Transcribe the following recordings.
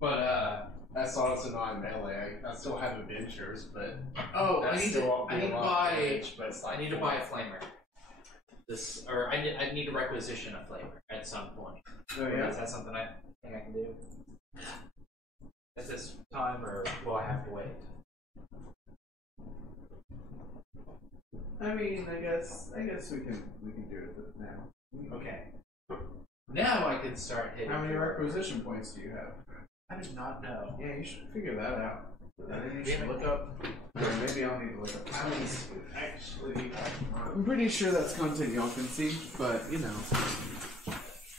But that's also not melee. I still have adventures, but I need to buy a flamer. I need to requisition a flamer at some point. Oh yeah, is that something I think I can do at this time, or will I have to wait? I mean, I guess we can do it now. Okay. Now I can start hitting. How many requisition points do you have? I do not know. Yeah, you should figure that out. Maybe you should look up. Or maybe I'll need to look up. actually, I'm pretty sure that's content y'all can see, but you know.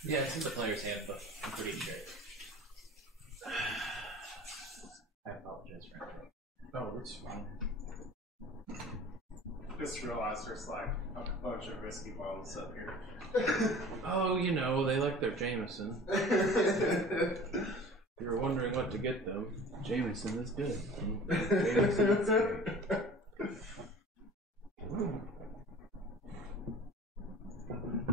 Yeah, it's in the player's handbook. I'm pretty sure. I apologize for that. oh, it's fine. Just realized there's like a bunch of whiskey bottles up here. Oh, you know, they like their Jameson. You're wondering what to get them. Jameson is good. Jameson is great.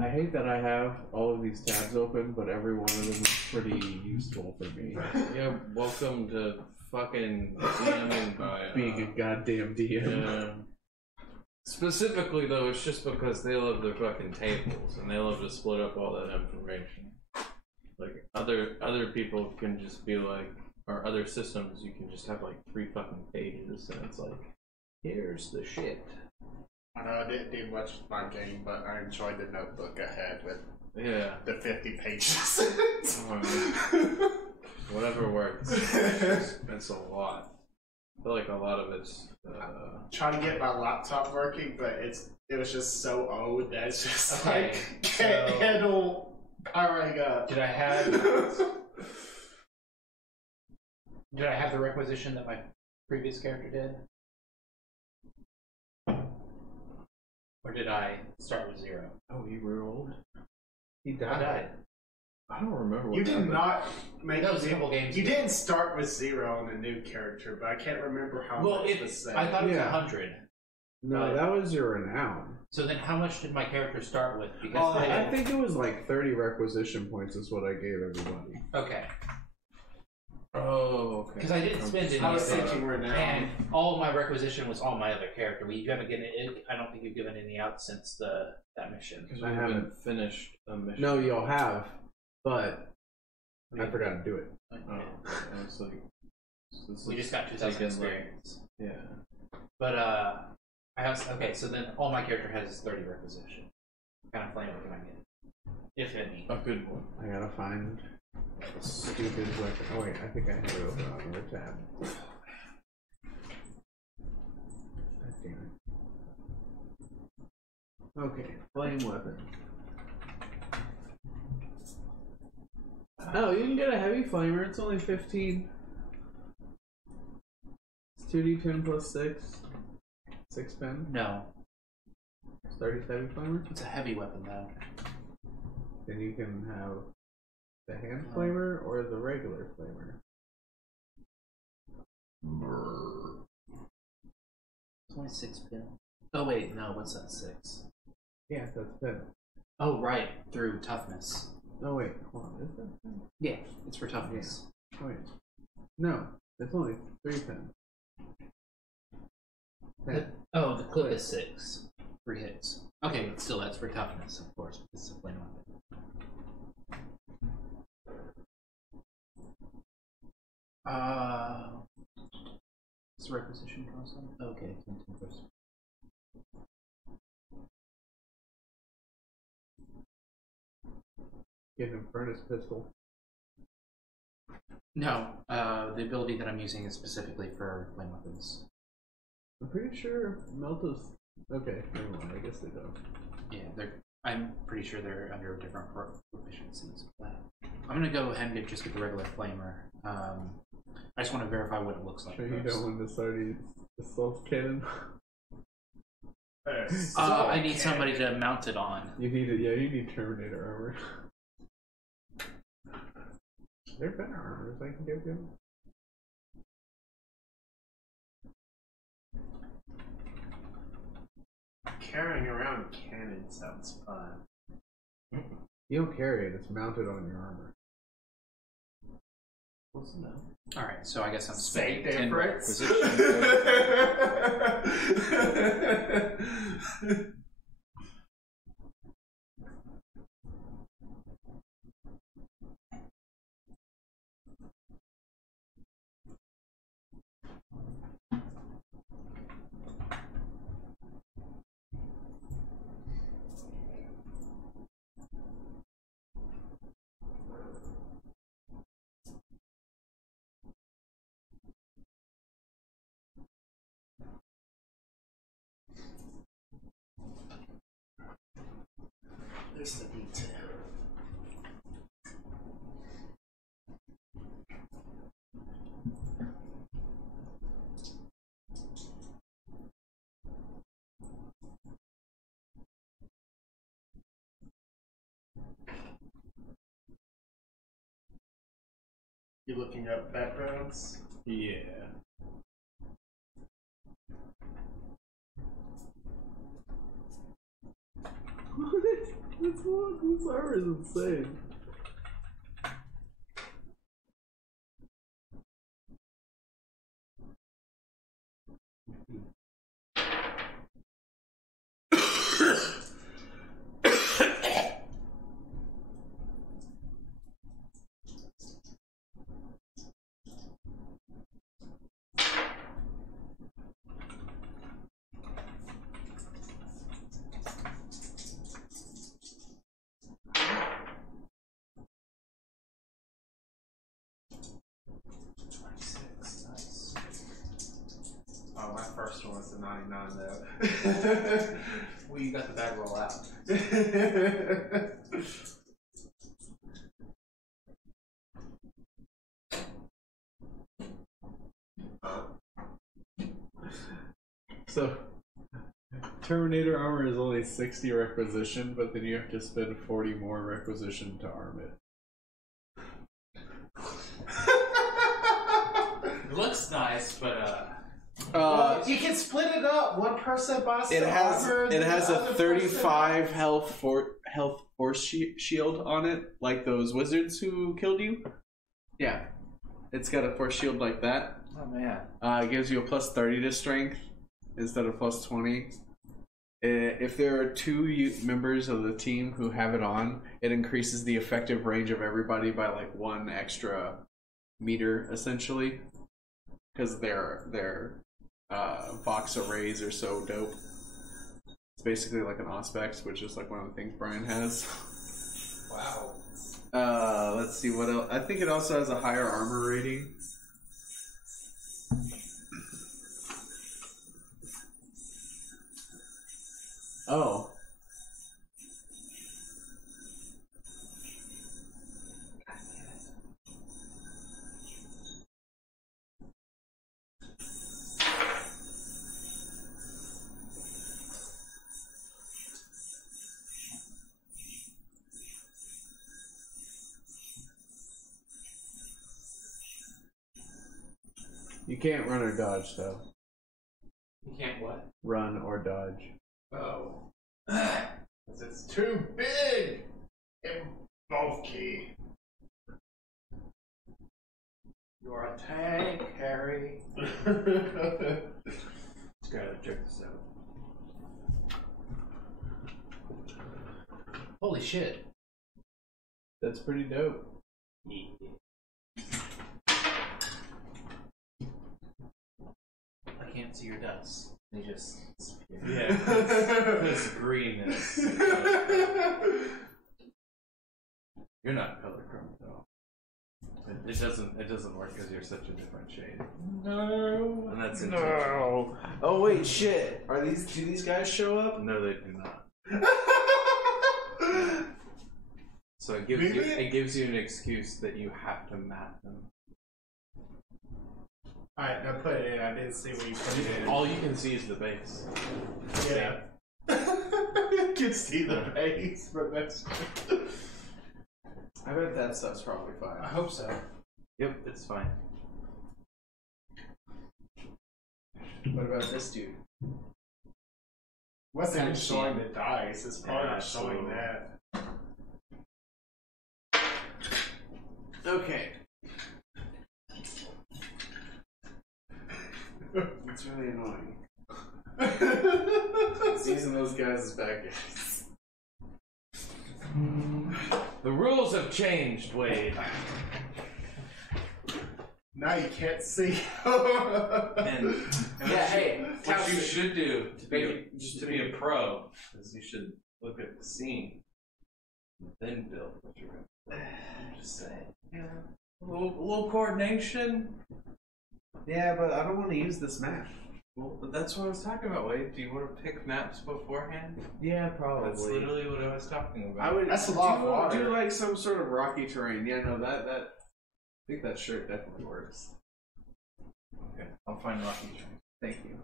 I hate that I have all of these tabs open, but every one of them is pretty useful for me. Yeah, welcome to fucking DMing by being a goddamn DM. Yeah. Specifically, though, it's just because they love their fucking tables and they love to split up all that information. Like other people can just be like, or other systems, you can just have like 3 fucking pages, and it's like, here's the shit. I know I didn't do much with my game, but I enjoyed the notebook I had with the 50 pages. Whatever works. It's a lot. I feel like a lot of it's trying to get my laptop working, but it was just so old that it's just Okay, like can't handle powering up. Did I have the requisition that my previous character did? Or did I start with 0? oh, he rolled? He I died. died. I don't remember what You did happened. not make That was a couple games You ago. didn't start with 0 on a new character, but I can't remember how Well, much was said. I thought it was Yeah. 100. No, that was your renown. So then how much did my character start with? Because I think it was like 30 requisition points is what I gave everybody. Okay. Oh, okay. Because I didn't spend any I was of it, thinking renown. and all of my requisition was on my other character. You haven't given it. I don't think you've given any out since that mission. Because I we haven't haven't finished a mission. No, y'all have, but I forgot to do it. Oh, I was like, We just got 2,000 experience. Yeah. But I have so then all my character has is 30 requisition. What kind of flavor can I get, if any? A good one. I gotta find a stupid weapon. Oh wait, I think I have it open on another tab. God damn it. Okay, flame weapon. Oh, you can get a heavy flamer. It's only 15. It's 2d10 plus 6. 6 pen. No, 30 heavy flamer. it's a heavy weapon though. Then you can have the hand flamer or the regular flamer. It's only 6 pin. Oh wait, no, what's that 6? Yeah, that's pen. Oh right, through toughness. Oh wait, hold on, is that pen? Yeah, it's for toughness. Oh wait. No, it's only 3 pen. The clip is 6. 3 hits. Okay, but still, that's for toughness, of course. It's a flame weapon. What's the requisition cost on? Okay, 10%. Give him furnace pistol. No, the ability that I'm using is specifically for flame weapons. I'm pretty sure Melta's. Okay, never mind. I guess they don't. Yeah, I'm pretty sure they're under different proficiencies. I'm gonna go ahead and just get the regular flamer. I just want to verify what it looks like. Sure, you first. don't want to start the assault cannon. I need somebody to mount it on. You need it. Yeah, you need Terminator armor. They're better armors. I can give you. Carrying around a cannon sounds fun. You don't carry it. It's mounted on your armor. Close enough. Alright, so I guess I'm Say spending 10 difference. requisition. There's the detail. You looking up backgrounds? Yeah. This armor is insane. Nice. Oh, my first one was the 99 though. Well, you got the bag roll out. So, Terminator armor is only 60 requisition, but then you have to spend 40 more requisition to arm it. It looks nice, but well, you can split it up. One person buys It the armor. has a the other 35 person- health force shield on it, like those wizards who killed you. Yeah, it's got a force shield like that. oh man. It gives you a plus 30 to strength instead of plus 20. If there are two members of the team who have it on, it increases the effective range of everybody by like 1 extra meter, essentially, because their Vox arrays are so dope. It's basically like an Auspex, which is like one of the things Brian has. Wow. Let's see what else. I think it also has a higher armor rating. Oh. You can't run or dodge, though. You can't what? Run or dodge. Oh. 'Cause it's too big and bulky. You're a tank, Harry. Let's go check this out. Holy shit. That's pretty dope. I can't see your dust. They just disappear. Yeah, this greenness. You're not color chromed though. It doesn't work because you're such a different shade. No. And that's intentional. Oh wait, shit. Do these guys show up? No, they do not. So it gives you an excuse that you have to map them. Alright, now put it in. I didn't see where you put it in. All you can see is the base. Yeah. You can see the base, but that's. I bet that stuff's probably fine. I hope so. Yep, it's fine. What about this dude? What's Kinda even showing cheap. the dice? It's probably Yeah, not showing so- that. Okay. It's really annoying. It's using those guys as bad guys. The rules have changed, Wade. Now you can't see. And hey, what you should do to be a pro is you should look at the scene, and then build what you're going to do. I'm just saying. Yeah. A little coordination. Yeah, but I don't want to use this map. Well, but that's what I was talking about, Wade. Do you want to pick maps beforehand? Yeah, probably. That's literally what I was talking about. I would. That's a lot of water. Do like some sort of rocky terrain. Yeah, no, that. I think that shirt definitely works. Okay, I'll find rocky terrain. Thank you.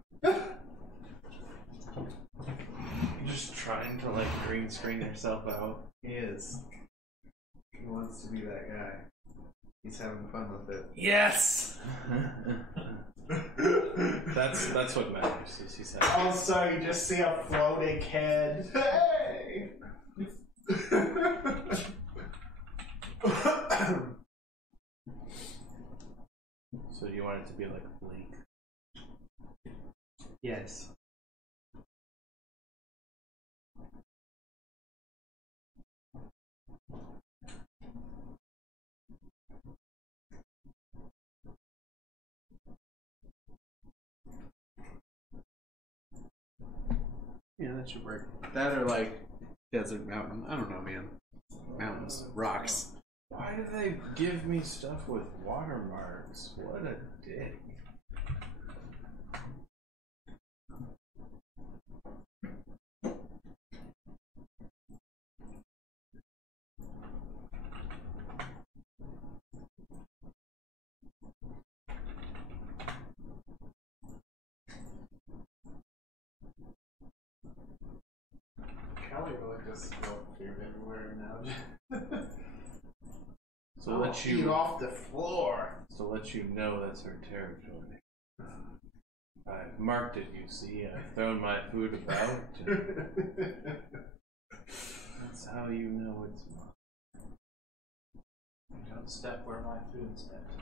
You're just trying to like green screen yourself out. He is. He wants to be that guy. He's having fun with it. Yes. That's what matters. Is he said. Also, you just see a floating head. Hey! So you want it to be like Blake? Yes. Yeah, that should work. That or like desert mountain. I don't know, man. Mountains, rocks. Why do they give me stuff with watermarks? What a dick. Kelly really just spilled food everywhere now. So let you eat off the floor. So let you know that's her territory. I've marked it, you see. I've thrown my food about. That's how you know it's mine. Don't step where my food steps.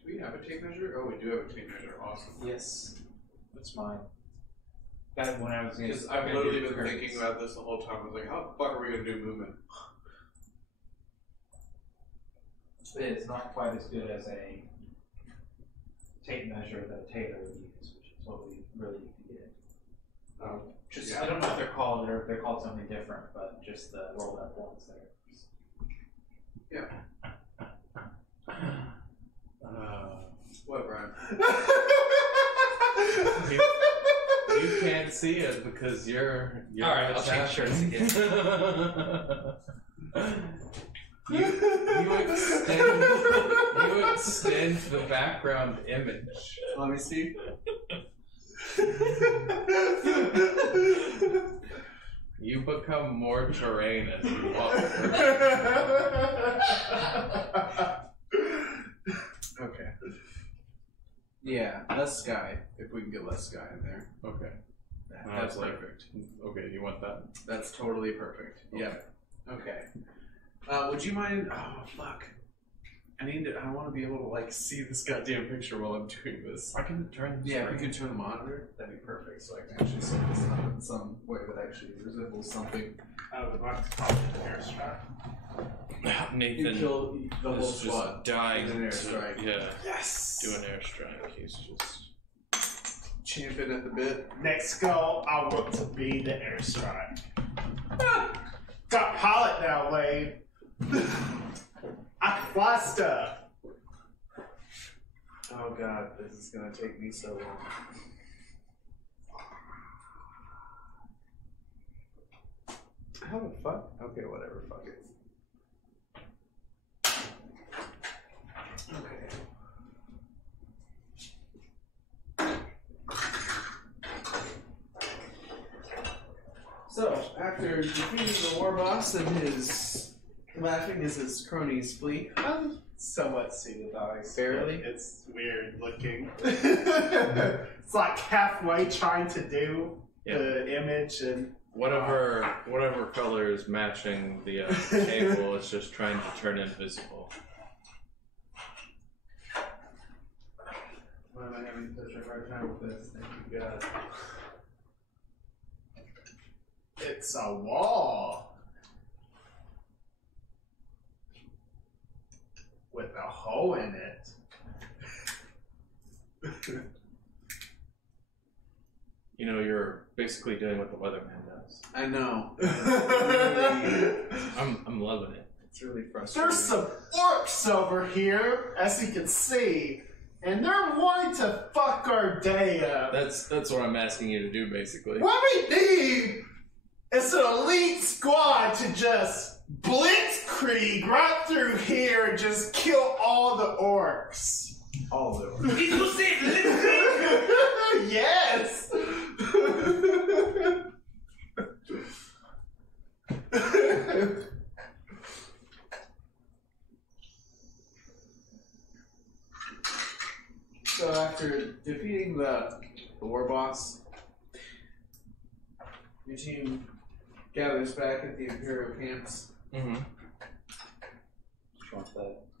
Do we have a tape measure? Oh, we do have a tape measure. Awesome. Yes, that's mine. That when I was Because I've literally been thinking about this the whole time. I was like, how the fuck are we going to do movement? It's not quite as good as a tape measure that a tailor would use, which is what we really need to get. Just Yeah. I don't know if they're called or if they're called something different, but just the rolled up ones there. Yeah. What, Brian? You can't see it because you're All right, I'll change shirts again. You extend the background image. Let me see. You become more terrain as you walk. Okay. Yeah, less sky. If we can get less sky in there. Okay. That's perfect. Okay, you want that? That's totally perfect. Okay. Yeah. Okay. Would you mind? Oh fuck! I want to be able to like see this goddamn picture while I'm doing this. I can turn. Yeah, if you can turn the monitor, that'd be perfect. So I can actually set this up in some way that actually resembles something. I would like to call it an airstrike. Nathan You kill the whole is squad. just dying with an to airstrike. Yes! do an airstrike. He's just Champion at the bit. Next goal, I want to be the airstrike. Got pilot now, Wade. I can fly stuff. Oh god, this is gonna take me so long. How the fuck? Okay, whatever, fuck it. Okay. So, after defeating the war boss and his laughing as his cronies flee, I'm somewhat sympathized. Barely? It's weird looking. It's like halfway trying to do the image and Whatever color is matching the table is just trying to turn invisible. Why am I having such a hard time with this? Thank you, God. it's a wall with a hole in it. You know, you're basically doing what the weatherman does. I know. I'm loving it. It's really frustrating. There's some orcs over here, as you can see, and they're wanting to fuck our day up. That's what I'm asking you to do, basically. What we need is an elite squad to just blitzkrieg right through here and just kill all the orcs. All of them. Yes! So after defeating the war boss, your team gathers back at the Imperial camps Mm-hmm.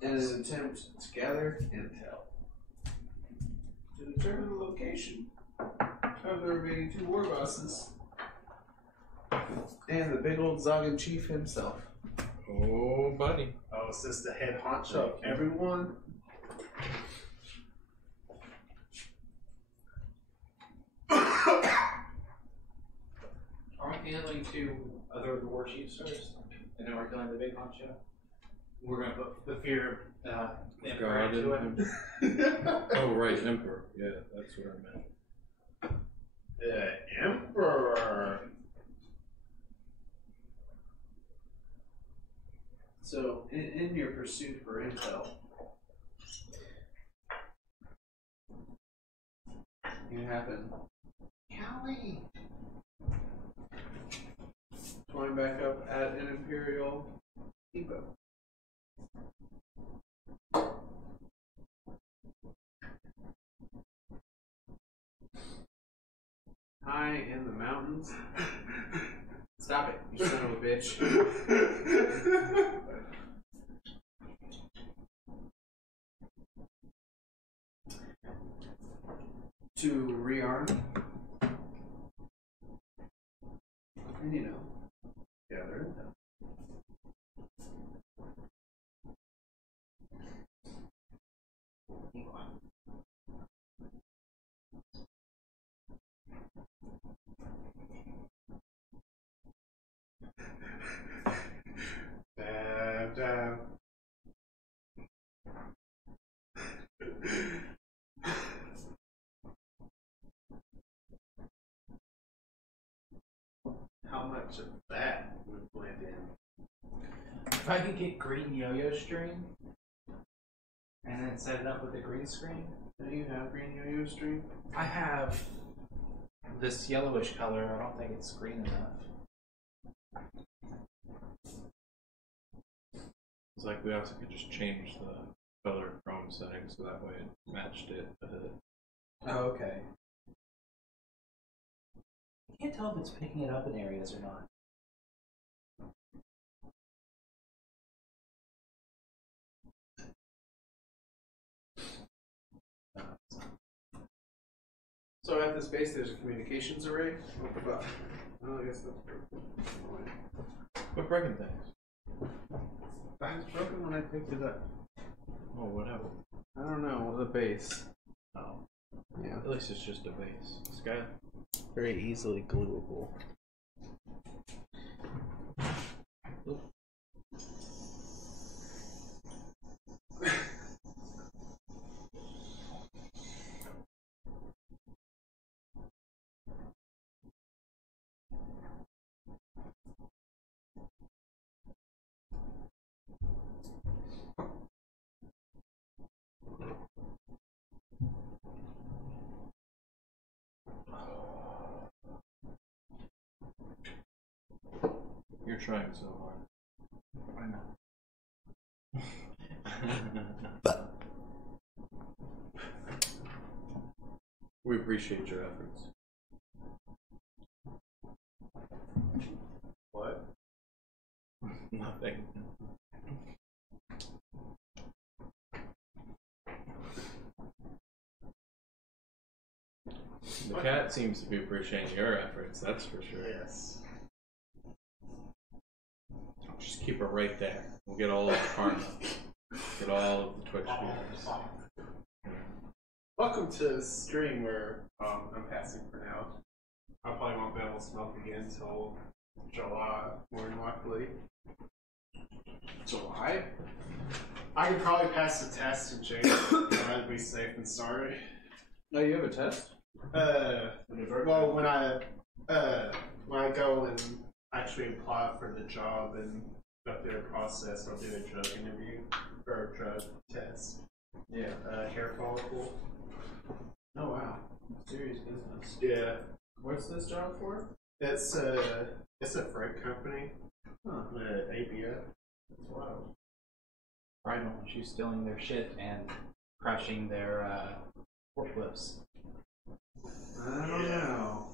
in an attempt to gather intel to determine the location of the remaining 2 war bosses and the big old Zagan chief himself. Oh, buddy. Oh, is this the head honcho of everyone? Aren't we handling 2 other war chiefs first? And then we're killing the big honcho? We're gonna put the fear of the Emperor into it. Oh, right, Emperor. Yeah, that's what I meant. The Emperor. So, in your pursuit for intel, you happen Callie. climb back up at an Imperial depot. High in the mountains. Stop it, you son of a bitch. To rearm. And you know, gather intel. Dab, dab. How much of that would blend in? If I could get green yo-yo string and then set it up with the green screen. Do you have green yo-yo string? I have this yellowish color. I don't think it's green enough. It's like we also could just change the color chrome settings so that way it matched it. Oh, okay. I can't tell if it's picking it up in areas or not. So at this base, there's a communications array. What the fuck? Oh, I guess that's broken. Quit breaking things. It was broken when I picked it up. Oh, whatever. I don't know, the base. Oh. Yeah. At least it's just a base. Sky. Very easily gluable. You're trying so hard. I know. We appreciate your efforts. Nothing. The cat seems to be appreciating your efforts, that's for sure. Yes. Just keep her right there. We'll get all of the karma. Get all of the Twitch viewers. Welcome to the stream where I'm passing for now. I probably won't be able to smoke again until July, more than likely. July? I could probably pass the test in January. I'd be safe and sorry. No, you have a test? Well, when I go and actually apply for the job and go through the process, I'll do a drug interview or a drug test. Yeah. Hair follicle. Oh wow. Serious business. Yeah. What's this job for? It's a freight company. Huh. ABF. That's wild. Right on, she's stealing their shit and crashing their forklifts. I don't know.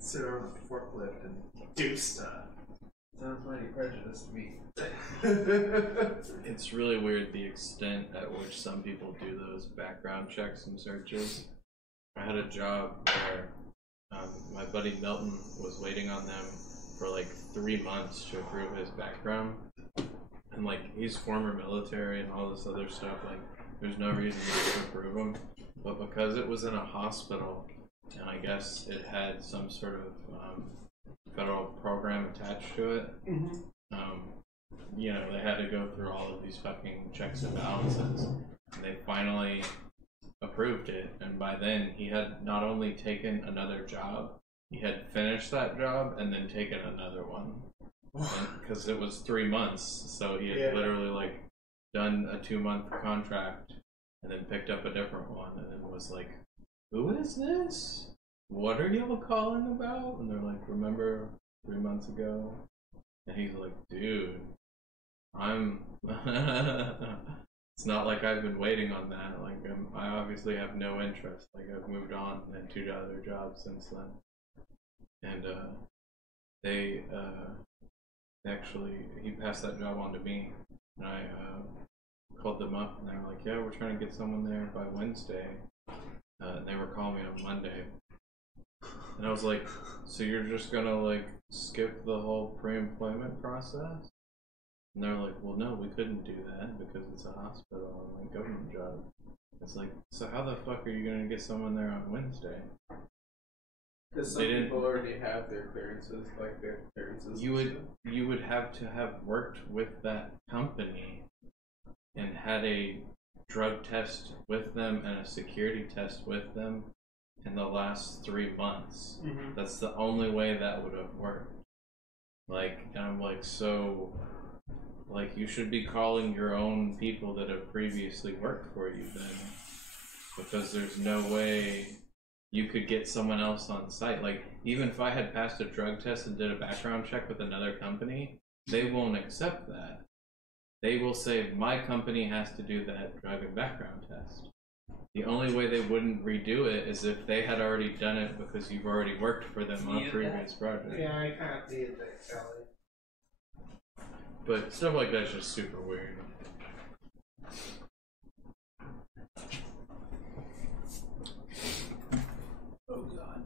Sit on a forklift and do stuff. Sounds mighty prejudiced to me. It's really weird the extent at which some people do those background checks and searches. I had a job where my buddy Milton was waiting on them for like 3 months to approve his background. And like, he's former military and all this other stuff, like, there's no reason to approve him. But because it was in a hospital, and I guess it had some sort of federal program attached to it, you know, they had to go through all of these fucking checks and balances. And they finally approved it, and by then he had not only taken another job, he had finished that job and then taken another one. Because it was 3 months, so he had literally like done a 2-month contract and then picked up a different one and then was like, who is this? What are y'all calling about? And they're like, remember 3 months ago? And he's like, dude, I'm it's not like I've been waiting on that. Like, I obviously have no interest. Like, I've moved on and then 2 other jobs since then. And they actually, he passed that job on to me, and I called them up, and they were like, yeah, we're trying to get someone there by Wednesday. And they were calling me on Monday. And I was like, so you're just gonna like skip the whole pre-employment process? And they're like, well, no, we couldn't do that because it's a hospital and a government job. It's like, so how the fuck are you gonna get someone there on Wednesday? Because some people already have their clearances, like their clearances. You would have to have worked with that company and had a drug test with them and a security test with them in the last 3 months. That's the only way that would have worked. Like, and I'm like, so, like, you should be calling your own people that have previously worked for you then, because there's no way you could get someone else on site. Like, even if I had passed a drug test and did a background check with another company, they won't accept that. They will say, my company has to do that drug and background test. The only way they wouldn't redo it is if they had already done it because you've already worked for them on a previous project. Yeah, I kind of needed that, Kelly. But stuff like that's just super weird. Oh god.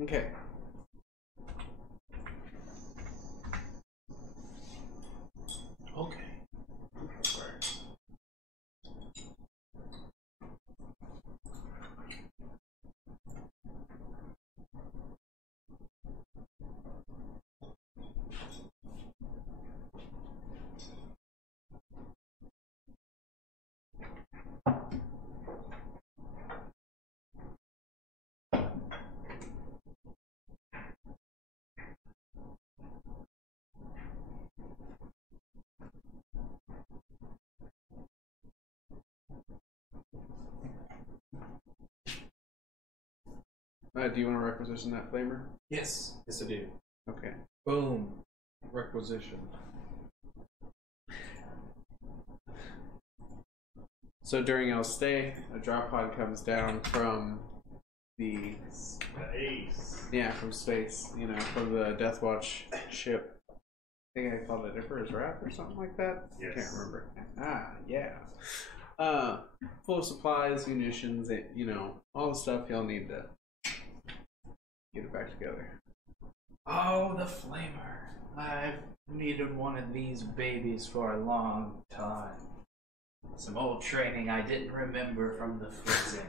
Okay. Okay. Do you want to requisition that flamer? Yes. Yes, I do. Okay. Boom. Requisition. So during our stay, a drop pod comes down from the Space. from space. You know, from the Deathwatch ship. I think I called it Emperor's Wrath or something like that. Yes. I can't remember. Yeah. Full of supplies, munitions, you know, all the stuff you'll need to get it back together. Oh, the flamer. I've needed one of these babies for a long time. Some old training I didn't remember from the freezing.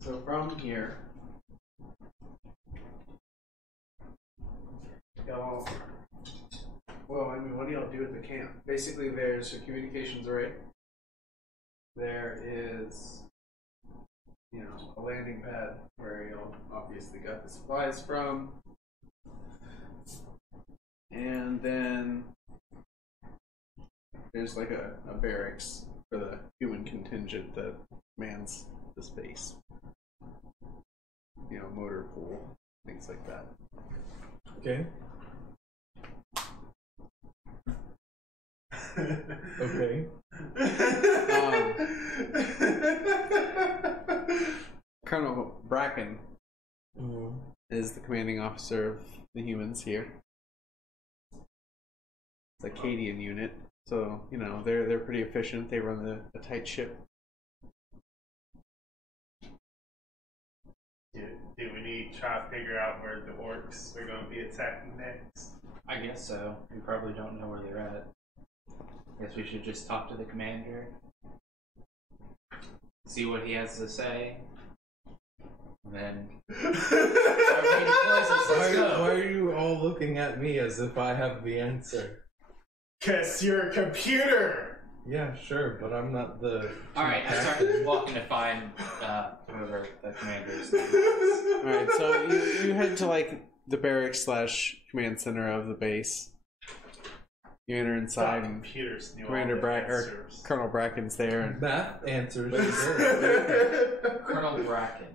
So from here, y'all. Well, I mean, what do y'all do at the camp? Basically, there's a communications array. There is, you know, a landing pad where y'all obviously got the supplies from. And then there's like a barracks for the human contingent that mans the space. You know, motor pool, things like that. Okay. Okay. Colonel Bracken is the commanding officer of the humans here. It's a Cadian unit, so you know they're pretty efficient. They run a tight ship. Do we need to try to figure out where the orcs are going to be attacking next? I guess so. We probably don't know where they're at. Guess we should just talk to the commander. See what he has to say. And then... Why are you all looking at me as if I have the answer? Because you're a computer! Yeah, sure, but I'm not the... Alright, I started walking to find whoever the commander is. Alright, so you head to like the barracks / command center of the base. You enter inside and computers knew Commander Colonel Bracken's there. And Math answers. Colonel Bracken.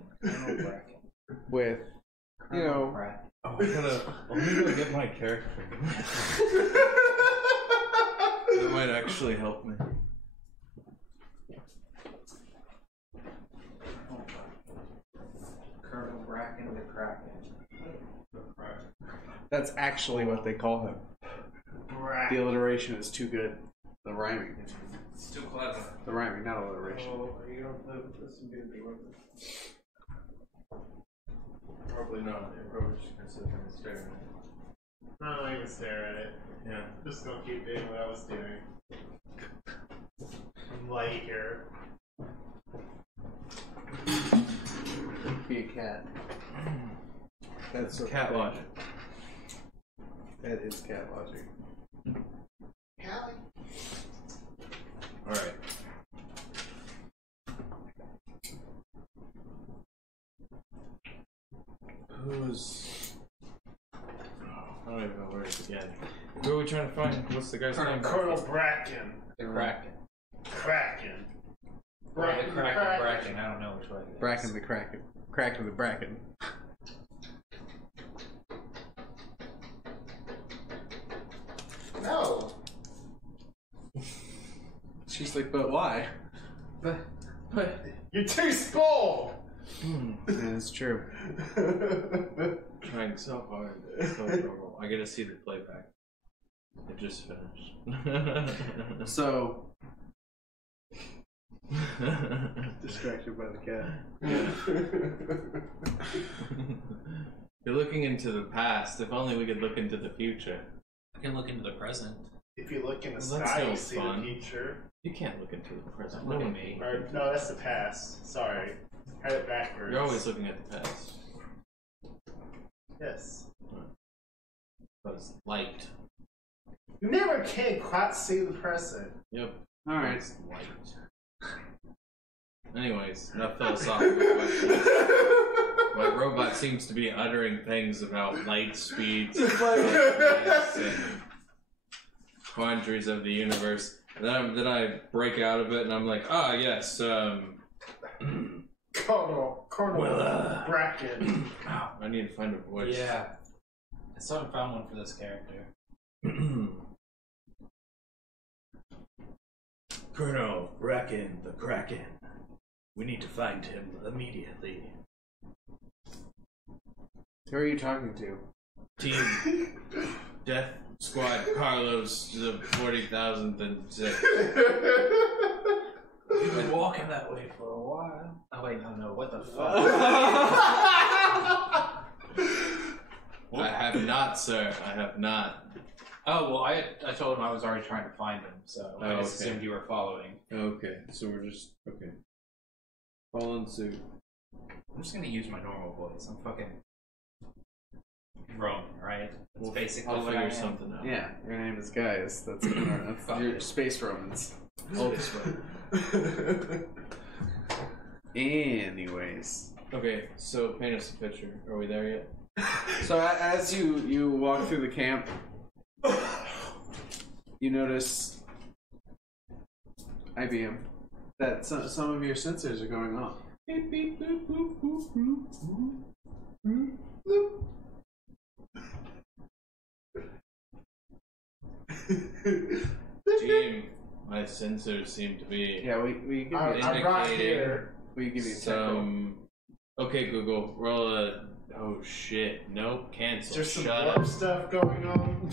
with, you know... Bracken. Oh, I'm gonna go get my character. That might actually help me. Colonel Bracken the Kraken. That's actually what they call him. The alliteration is too good. The rhyming. It's too clever. The rhyming, not alliteration. Oh, you don't live with this and be with Probably not. You're probably just gonna sit there and stare at it. I'm not even stare at it. Yeah. I'm just gonna keep doing what I was doing. I'm light here. Be a cat. That's Cat logic. That is cat logic. Callie. Alright. Who's... I don't even know where to begin. Who are we trying to find? What's the guy's name? Colonel Bracken. The Kraken. Kraken. Or the Bracken. I don't know which way it is. Bracken the Kraken. Kraken the Bracken. No. She's like, but why? But You're too small. That's true. Trying so hard. It's so horrible. I gotta see the playback. It just finished. So, distracted by the cat. You're looking into the past. If only we could look into the future. I can look into the present. If you look in the Well, that's sky, no you see fun. the future. You can't look into the present. Look at me. Or, no, that's the past. Sorry. Had it backwards. You're always looking at the past. Yes. Because light. You never can quite see the present. Yep. Alright. It's light. Anyways, enough philosophical questions. My robot seems to be uttering things about light speeds and quandaries of the universe. And then I break out of it and I'm like, yes, Colonel Bracken. I need to find a voice. Yeah. I still haven't found one for this character. Colonel Bracken the Kraken. We need to find him immediately. Who are you talking to? Team Death Squad Carlos the 40,006. You've been walking that way for a while. Oh wait, no, what the fuck? I have not, sir. I have not. Oh, well, I told him I was already trying to find him, so I just assumed you were following. Okay, so we're just following suit. I'm just gonna use my normal voice. I'm fucking Roman, right? That's basically I'll what I figure am. something out. Yeah, your name is Gaius. That's your Space Romans. Anyways. Okay, so paint us a picture. Are we there yet? So as you walk through the camp, you notice IBM that some of your sensors are going off. Beep, beep, boop, boop, boop, boop, boop, boop, boop. Team, my sensors seem to be Yeah, we give you I'm right here. we give you some. Okay, Google, roll a. Oh shit! Nope, cancel. There's some Shut warp up. stuff going on.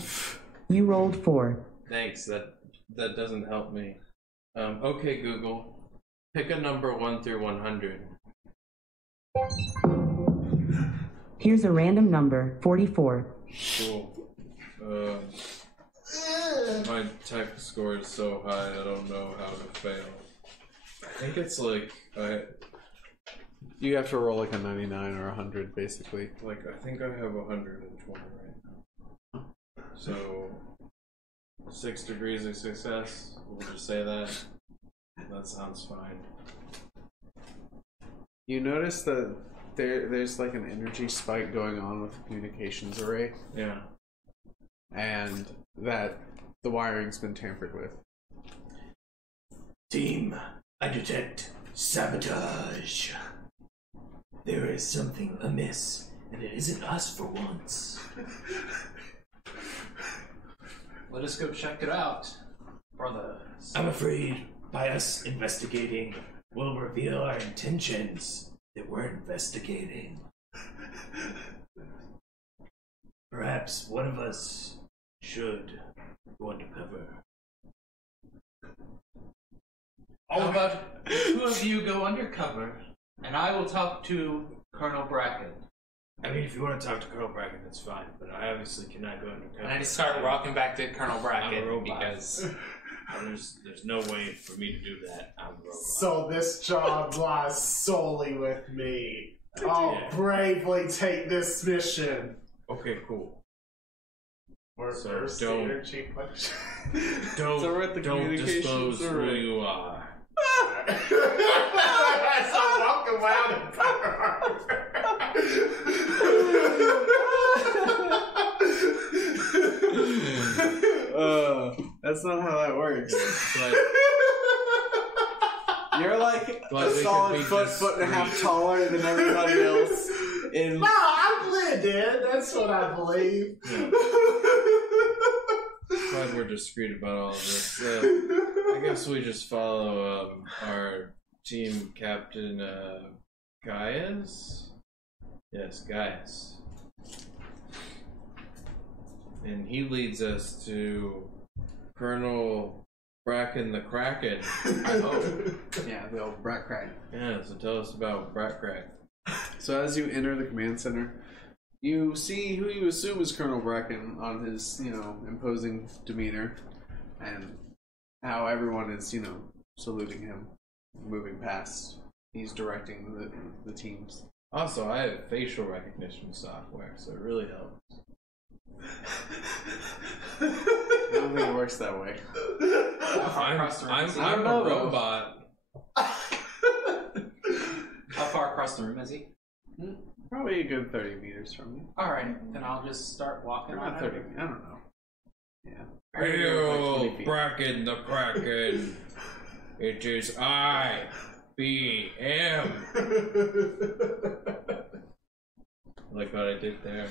You rolled 4. Thanks. That doesn't help me. Okay, Google, pick a number 1 through 100. Here's a random number, 44. Cool. My tech score is so high, I don't know how to fail. I think it's like You have to roll like a 99 or 100, basically. I think I have 120 right now. So 6 degrees of success. We'll just say that. That sounds fine. You notice that there's like an energy spike going on with the communications array, Yeah. and that the wiring's been tampered with. Team, I detect sabotage. There is something amiss, and it isn't us for once. Let us go check it out. Brother. I'm afraid by us investigating, we'll reveal our intentions that we're investigating. Perhaps one of us should go undercover. How about two of you go undercover, and I will talk to Colonel Bracken. I mean, if you want to talk to Colonel Bracken, that's fine, but I obviously cannot go undercover. And I just start walking back to Colonel I'm a Bracken robot. because There's no way for me to do that. I'm a robot. So this job lies solely with me. I'll bravely take this mission. Okay, cool. Or So first don't- energy function. Don't So we're at the don't communications disclose who array. you are. As I walk around in Pearl That's not how that works. But You're like But a they solid could be foot, just foot and a half sweet. taller than everybody else. In No, I blend in. That's what I believe. glad we're discreet about all of this. I guess we just follow our team captain, Gaius? Yes, Gaius. And he leads us to Colonel Bracken the Kraken. I hope. yeah, the old brat crack. Yeah, so tell us about Brat Crack. So as you enter the command center, you see who you assume is Colonel Bracken on his, imposing demeanor, and how everyone is, saluting him, moving past. He's directing the teams. Also, I have facial recognition software, so it really helps. I don't think it works that way. I'm I don't know, a though. robot. How far across the room is he? Probably a good 30 meters from you. Alright, then I'll just start walking Or on not 30. over. I don't know. Yeah. Hail, 20 feet. Bracken the Kraken! It is I, BM. Like what I did there.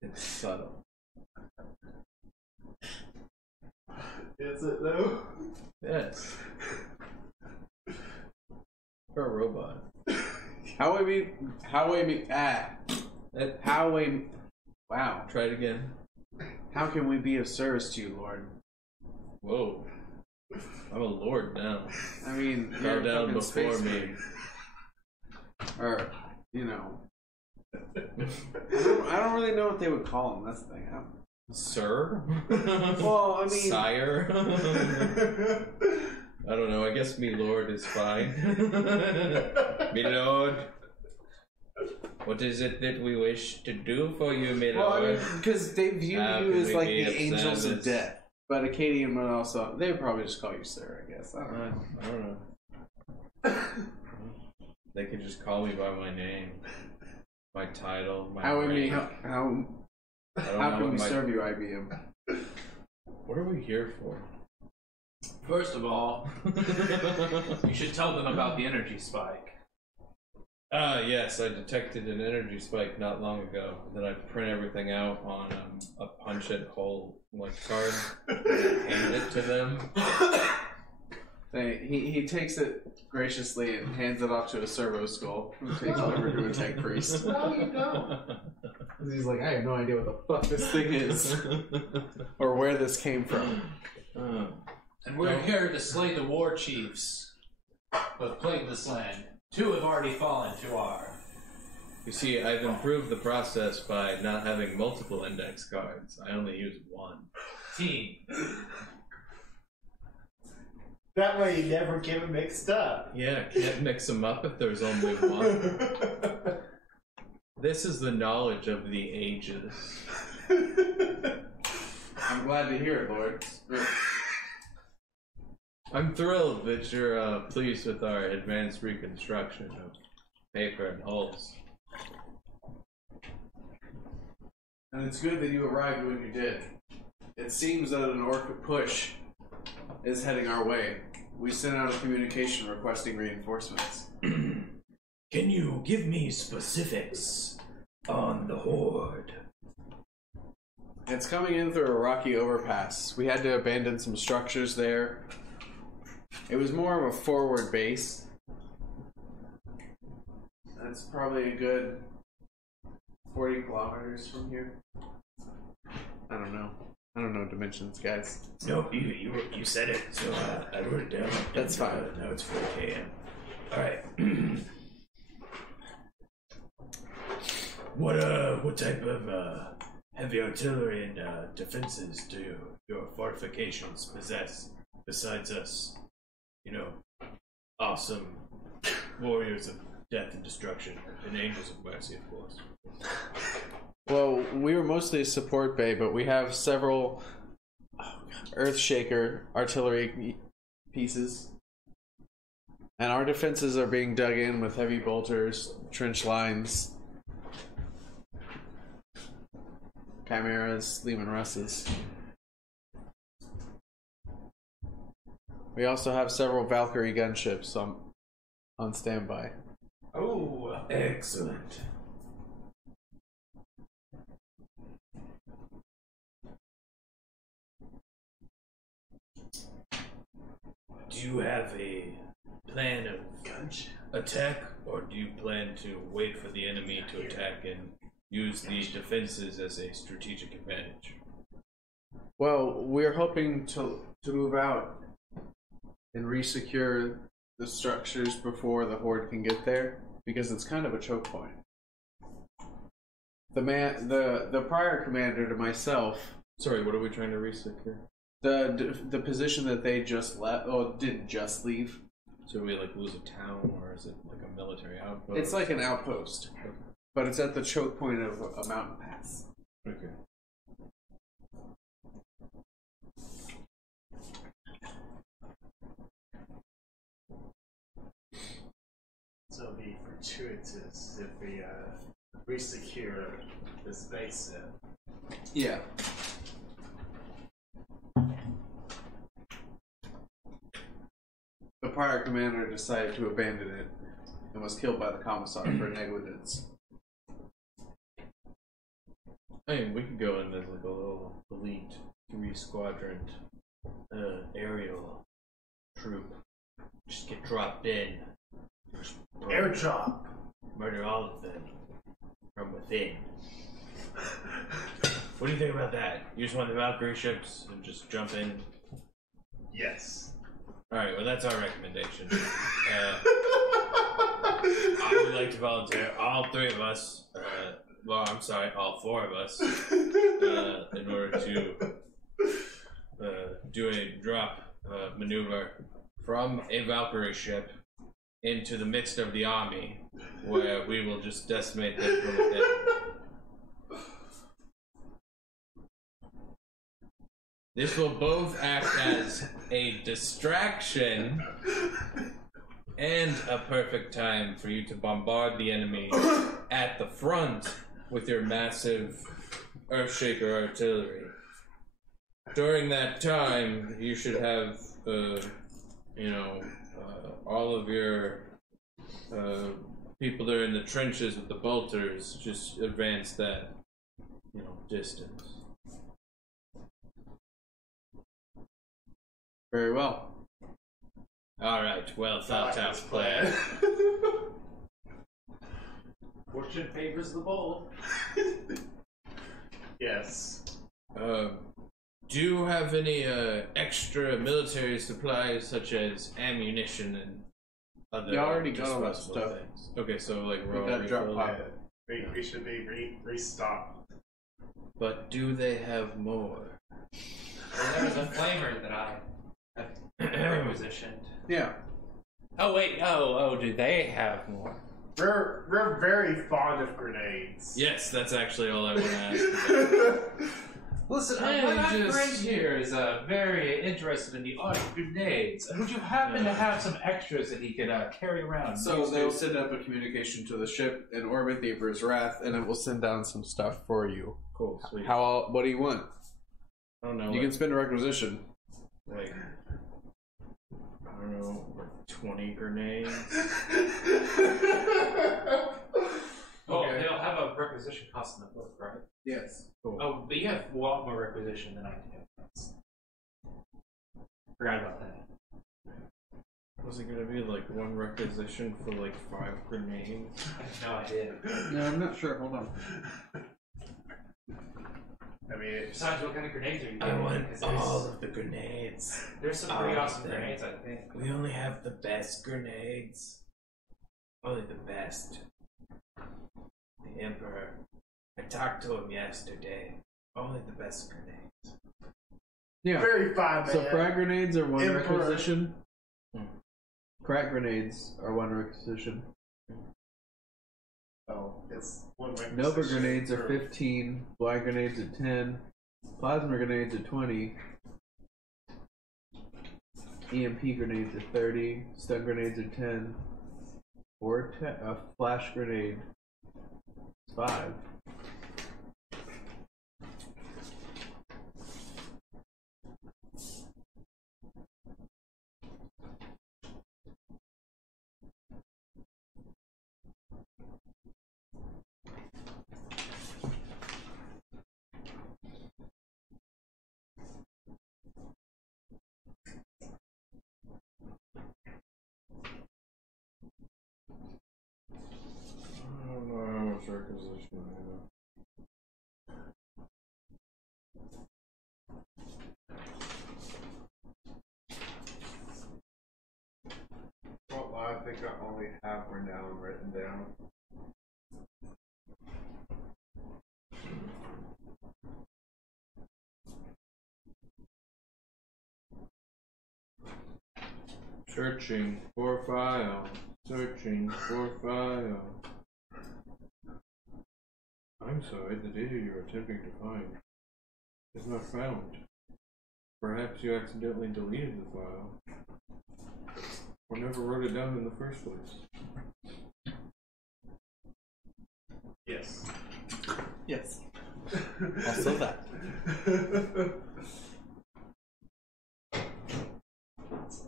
It's subtle. Is it though? Yes. For a robot. Wow. Try it again. How can we be of service to you, Lord? Whoa. I'm a lord now. I mean, Bow you're down fucking before space me. marine. Or, you know. I don't really know what they would call him. That's the thing. Sir? Well, I mean... Sire? I don't know. I guess me lord is fine. Me lord. What is it that we wish to do for you, my Well, I lord? mean, because they view How you can as we like be the of angels of service? death. But Acadian would also... They would probably just call you Sir, I guess. I don't know. I don't know. They could just call me by my name, my title, my rank. How can we serve you, IBM? What are we here for? First of all, you should tell them about the energy spike. Yes, I detected an energy spike not long ago. Then I print everything out on a punch-it-hole card and hand it to them. He takes it graciously and hands it off to a servo skull who takes it over to a tech priest. No, you don't. He's like, I have no idea what the fuck this thing is. Or where this came from. And we're here to slay the war chiefs who have plagued this land. 2 have already fallen to our... You see, I've improved the process by not having multiple index cards. I only use one. team. That way you never get them mixed up. Yeah, can't mix them up if there's only one. This is the knowledge of the ages. I'm glad to hear it, Lord. I'm thrilled that you're pleased with our advanced reconstruction of paper and hulls. And it's good that you arrived when you did. It seems that an orc push is heading our way. We sent out a communication requesting reinforcements. Can you give me specifics on the horde? It's coming in through a rocky overpass. We had to abandon some structures there. It was more of a forward base. That's probably a good 40 kilometers from here. I don't know. I don't know dimensions, guys. Nope, you said it, so I wrote it down. That's fine. Now it's 4K. Alright. What type of heavy artillery and defenses do your fortifications possess besides us? You know, awesome warriors of death and destruction, and angels of mercy, of course. Well, we were mostly a support bay, but we have several Earthshaker artillery pieces. And our defenses are being dug in with heavy bolters, trench lines, chimeras, Lehman Russes. We also have several Valkyrie gunships on standby. Oh, excellent. Do you have a plan of attack, or do you plan to wait for the enemy to attack and use the defenses as a strategic advantage? Well, we're hoping to move out and resecure the structures before the horde can get there, because it's kind of a choke point. The prior commander to myself. Sorry, what are we trying to resecure? The position that they just left, didn't just leave. So we lose a town, or is it like a military outpost? It's like an outpost, but it's at the choke point of a mountain pass. Okay. So it'll be fortuitous if we resecure this base set. Yeah. The prior commander decided to abandon it and was killed by the commissar for negligence. I mean, we could go in as like a little elite 3-squadron aerial troop. Just get dropped in. Airdrop. Murder all of them from within. What do you think about that? You just want the Valkyrie ships and just jump in? Yes. Alright, well that's our recommendation. I would like to volunteer, all 3 of us, all 4 of us, in order to do a drop maneuver from a Valkyrie ship into the midst of the army, where we will just decimate them from within. This will both act as a distraction and a perfect time for you to bombard the enemy at the front with your massive Earthshaker artillery. During that time, you should have, all of your people that are in the trenches with the bolters just advance that, distance. Very well. Alright, well thought out plan. Fortune favors the bold. Yes. Do you have any extra military supplies such as ammunition and other You already got all that disposable stuff. things? Okay, so like With raw that drop refill. pod. We should be restocked. But do they have more? Well, there's a flamer that I have requisitioned. Yeah. Oh wait, do they have more? We're very fond of grenades. Yes, that's actually all I want to ask. Listen, Hey, my just- friend here is very interested in the art of grenades. Would you happen to have some extras that he could carry around? So they'll send up a communication to the ship in orbit, the Emperor's Wrath, and it will send down some stuff for you. Cool, sweet. What do you want? I don't know. You can spend a requisition. like 20 grenades. Oh, Okay. they'll have a requisition cost in the book, right? Yes. Cool. Oh, but you have a lot more requisition than I do. Forgot about that. Was it gonna be like 1 requisition for like 5 grenades? I have no idea. No, I'm not sure. Hold on. I mean, Besides, what kind of grenades are you I getting? want 'Cause all of the grenades. there's some pretty all awesome of them. grenades, I think. We only have the best grenades. Only the best. The Emperor. I talked to him yesterday. Only the best grenades. Yeah. very fine, man. So frag grenades are 1 Emperor. requisition. Hmm. Crack grenades are 1 requisition. Oh, it's one Nova requisition grenades are for- 15. Black grenades are 10. Plasma grenades are 20. EMP grenades are 30. Stun grenades are 10. Or a flash grenade is 5. I don't know how much requisition I have. Well, I think I only have renown written down. Searching for file. Searching for file. I'm sorry, the data you're attempting to find is not found. Perhaps you accidentally deleted the file. Or never wrote it down in the first place. Yes. Yes. Also that.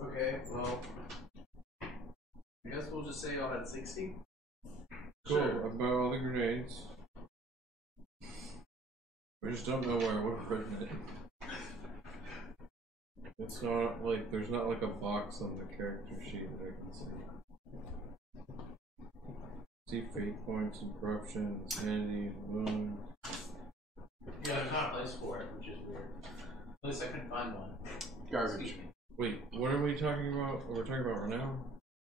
Okay, well, 60? Cool. Sure. I buy all the grenades. We just don't know where we're putting it. It's not like there's not like a box on the character sheet that I can see. See fate points and corruption, insanity, and wounds. Yeah, there's not a place for it, which is weird. At least I couldn't find one. Garbage. Excuse me. Wait, what are we talking about? We're talking about renown?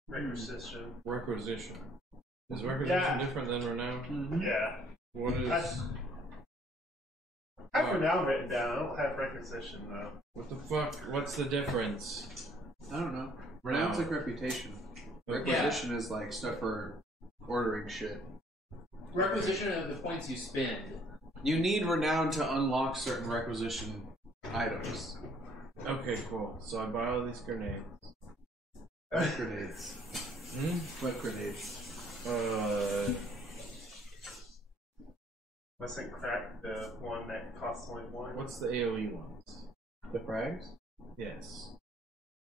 Requisition. Requisition. Is requisition different than renown? Yeah. What is? I have renown written down. I don't have requisition though. What the fuck? What's the difference? I don't know. Renown's like reputation. Requisition is like stuff for ordering shit. Requisition of the points you spend. You need renown to unlock certain requisition items. Okay, cool. So I buy all these grenades. Grenades. What grenades? Wasn't crack the one that costs only one? What's the AoE ones? The frags? Yes.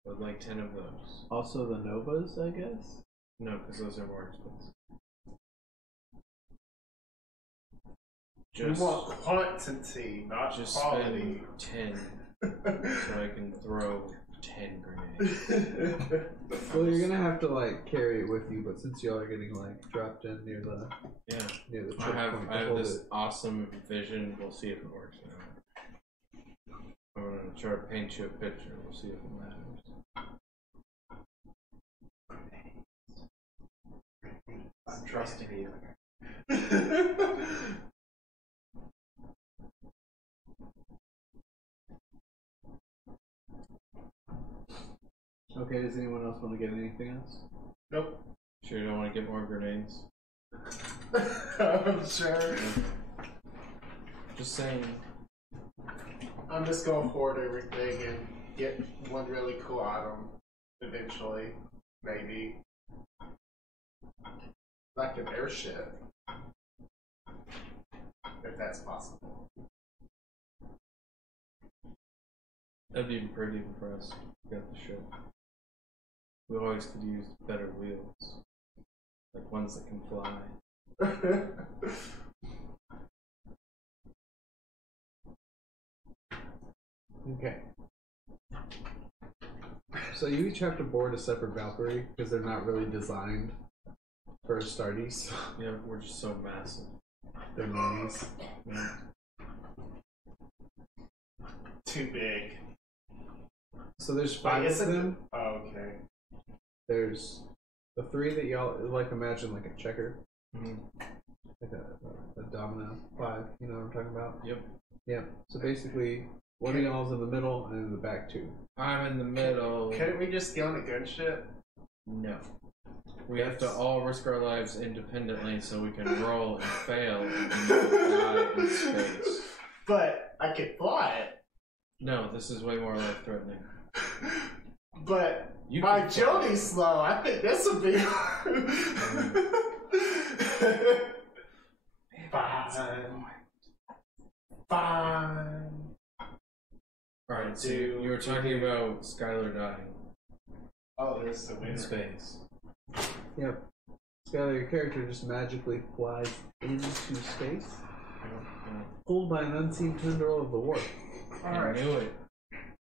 With like 10 of those. Also the Novas, I guess? No, because those are more expensive. We want quantity, not just quality. Spend 10 so I can throw 10 grenades. Well, you're gonna have to like carry it with you, but since y'all are getting like dropped in near the Yeah. near the I choke have point, I have hold this it. awesome vision. We'll see if it works or not. I'm gonna try to paint you a picture. We'll see if it matters. I'm trusting you. Okay, does anyone else want to get anything else? Nope. Sure you don't want to get more grenades? I'm sure. Just saying. I'm just gonna hoard everything and get one really cool item eventually. Maybe. Like an airship. If that's possible. I'd be pretty impressed if you got the ship. We always could use better wheels. Like ones that can fly. Okay. So you each have to board a separate Valkyrie because they're not really designed for Astartes. Yeah, we're just so massive. They're minis. Yeah. Too big. So there's 5 of them. Oh, okay. There's the 3 that y'all like. Imagine like a checker, Mhm. like a domino 5. You know what I'm talking about? Yep. Yep. So basically, one of y'all's in the middle and in the back 2. I'm in the middle. Couldn't we just get on a gunship? No. We have to all risk our lives independently so we can roll and fail and die in space. But I could fly it. No, this is way more life threatening. But You my can fly. Jody's slow. I think this would be. Fine. Fine. Alright, so you were talking about Skylar dying Oh, there's the in winner. space. Yep. Skylar, your character just magically flies into space, pulled by an unseen tendril of the warp, I knew it.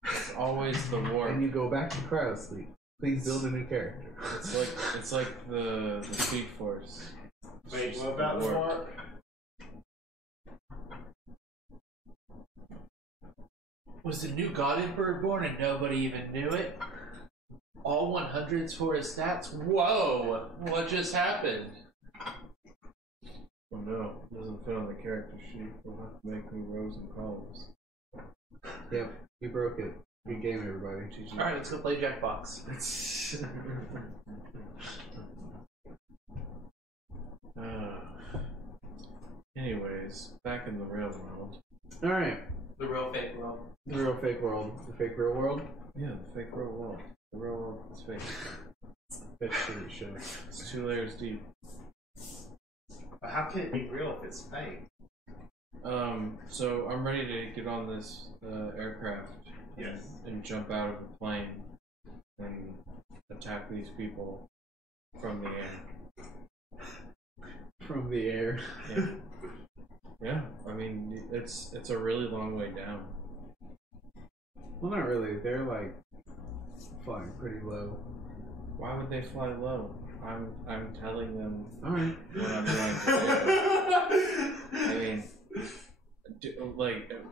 It's always the warp. and you go back to cryosleep. Please build a new character. It's like the Speed Force. It's Wait, just what about the warp. warp? Was the new God Emperor born and nobody even knew it? All 100s for his stats? Whoa! What just happened? Oh no, it doesn't fit on the character sheet. We'll have to make new rows and columns. Yep, you broke it. Good game, everybody. GG. Alright, let's go play Jackbox. Anyways, back in the real world. All right, The real fake world. the real fake world, the fake real world. Yeah, the fake real world. The real world is fake. That's shitty show. It's 2 layers deep. But how can it be real if it's fake? So I'm ready to get on this aircraft. Yes. And jump out of the plane and attack these people from the air. From the air. Yeah. Yeah, I mean, it's a really long way down. Well, not really. They're like flying pretty low. Why would they fly low? I'm telling them All right. what I'm going to do. I mean,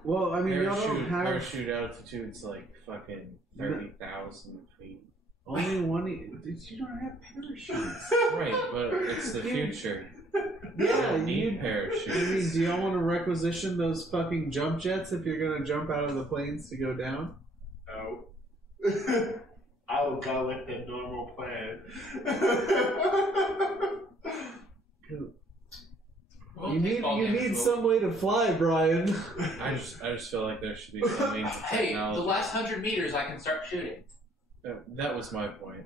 Well, I mean, y'all don't have parachute altitude's like fucking 30,000 feet. only one. You don't have parachutes. Right, but it's the future. Yeah, don't need parachutes. I mean, do y'all want to requisition those fucking jump jets if you're gonna jump out of the planes to go down? No. I will go with the normal plan. Well, You need some way to fly, Brian. I just feel like there should be some means of Hey, technology. the last 100 meters I can start shooting. That was my point.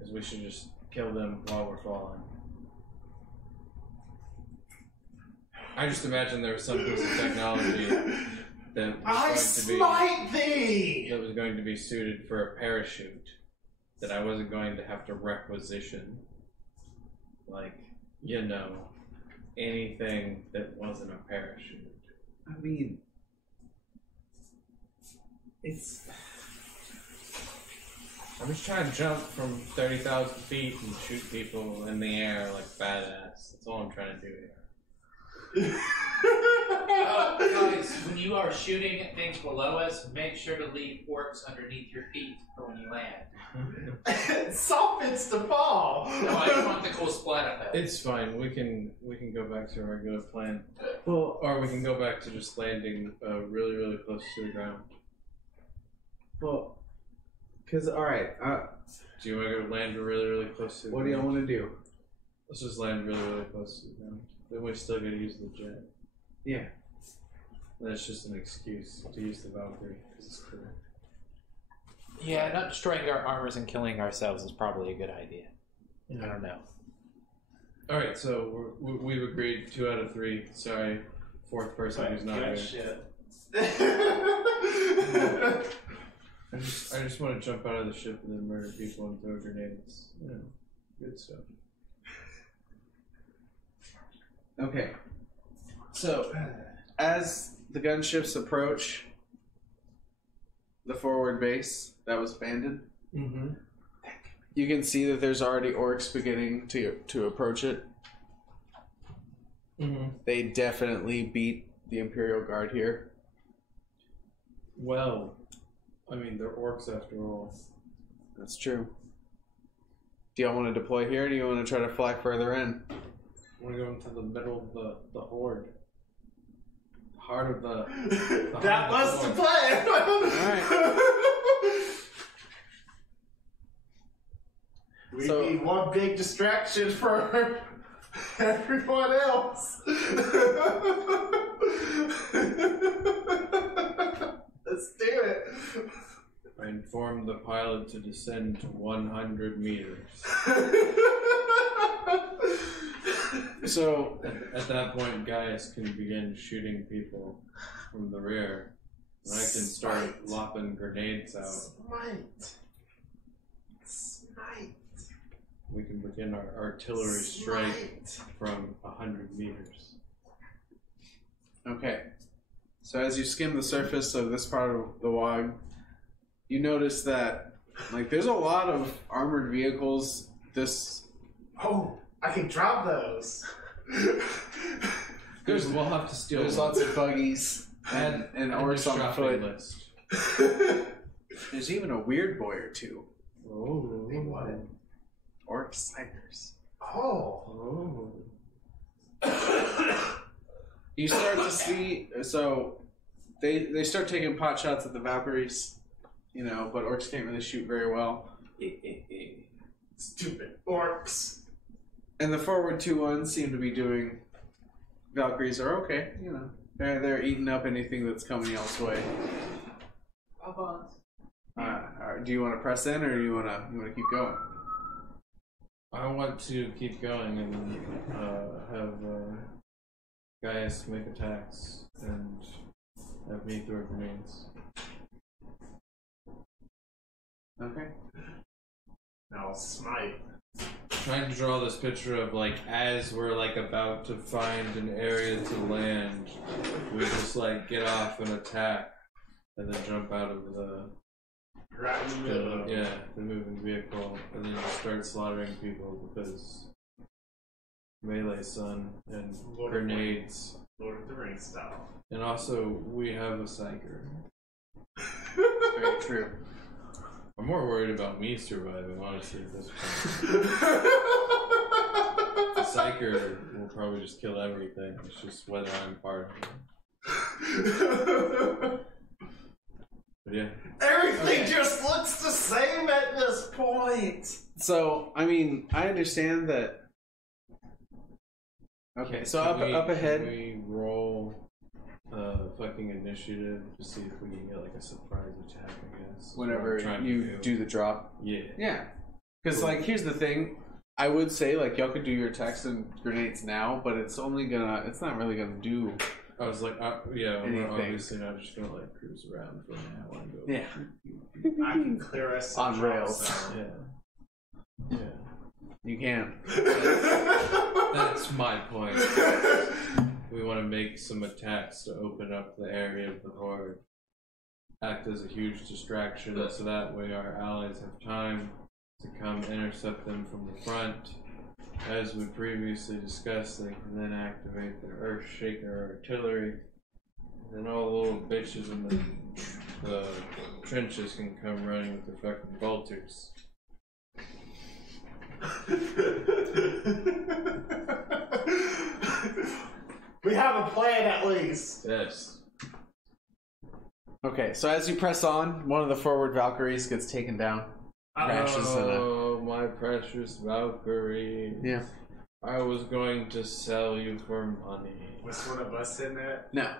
Is we should just kill them while we're falling. I just imagine there was some piece of technology that was going to be suited for a parachute that I wasn't going to have to requisition. Like, you know, anything that wasn't a parachute. I mean, it's. I'm just trying to jump from 30,000 feet and shoot people in the air like badass. That's all I'm trying to do here. Guys, when you are shooting at things below us, make sure to leave orcs underneath your feet for when you land. It softens the fall. No, I just want the cool splat effect. It's fine. We can go back to our regular plan, Well, or we can go back to just landing really, really close to the ground. because all right, Do you want to go land really, really close to the what do y'all ground? want to do? Let's just land really, really close to the ground. Then we still got to use the jet. Yeah. That's just an excuse to use the Valkyrie because it's cool. Yeah, not destroying our armors and killing ourselves is probably a good idea. I don't know. All right, so we've agreed 2 out of 3. Sorry, 4th person who's not here. Shit. I just want to jump out of the ship and then murder people and throw grenades. You know, good stuff. Okay. So, as the gunships approach the forward base that was abandoned, you can see that there's already orcs beginning to approach it. They definitely beat the Imperial Guard here. Well, I mean, they're orcs after all. That's true. Do y'all want to deploy here, or do you want to try to fly further in? I want to go into the middle of the horde. Heart of the That was the plan. Alright. We So- need one big distraction for everyone else. Let's do it. I informed the pilot to descend to 100 meters. So, At that point, Gaius can begin shooting people from the rear. And I can start lopping grenades out. Smite. We can begin our artillery strike from 100 meters. okay. So as you skim the surface of this part of the WOG, you notice that, like, there's a lot of armored vehicles. Oh, I can drop those. We'll have to steal There's one. lots of buggies and orcs on shopping foot. list. There's even a weird boy or two. Oh. Orc snipers. Oh. You start to see, so they start taking pot shots at the Valkyries, you know, but orcs can't really shoot very well. Stupid orcs. And the forward 2-1 seem to be doing. Valkyries are okay, you know. They're eating up anything that's coming y'all's way. Do you want to press in, or do you want to keep going? I want to keep going and have Gaius make attacks and have me throw grenades. Okay. I'll smite. Trying to draw this picture of like as we're like about to find an area to land, we just like get off and attack, and then jump out of the Right in the middle. the moving vehicle, and then just start slaughtering people because melee son and grenades. Lord of the Rings style. And also, we have a psyker. Very true. I'm more worried about me surviving, honestly, at this point. The psyker will probably just kill everything. It's just whether I'm part of it. But yeah. Everything just looks the same at this point. So, I mean, I understand that. Okay, so up ahead. Can we roll fucking initiative to see if we can get like a surprise attack, I guess. Whenever you do the drop. Yeah. Yeah. Because, like, here's the thing. I would say, like, y'all could do your attacks and grenades now, but it's not really gonna do. I was like, yeah, anything. we're obviously not just gonna like cruise around for now and go. Yeah. I can clear us On rails. Yeah. You can. That's my point. We want to make some attacks to open up the area of the horde. Act as a huge distraction so that way our allies have time to come intercept them from the front. As we previously discussed, they can then activate their Earthshaker artillery. And then all the little bitches in the trenches can come running with their fucking bolters. We have a plan at least. Yes. Okay, so as you press on, one of the forward Valkyries gets taken down. Crashes in a... Oh, my precious Valkyrie. Yeah. I was going to sell you for money. Was one of us in that? No.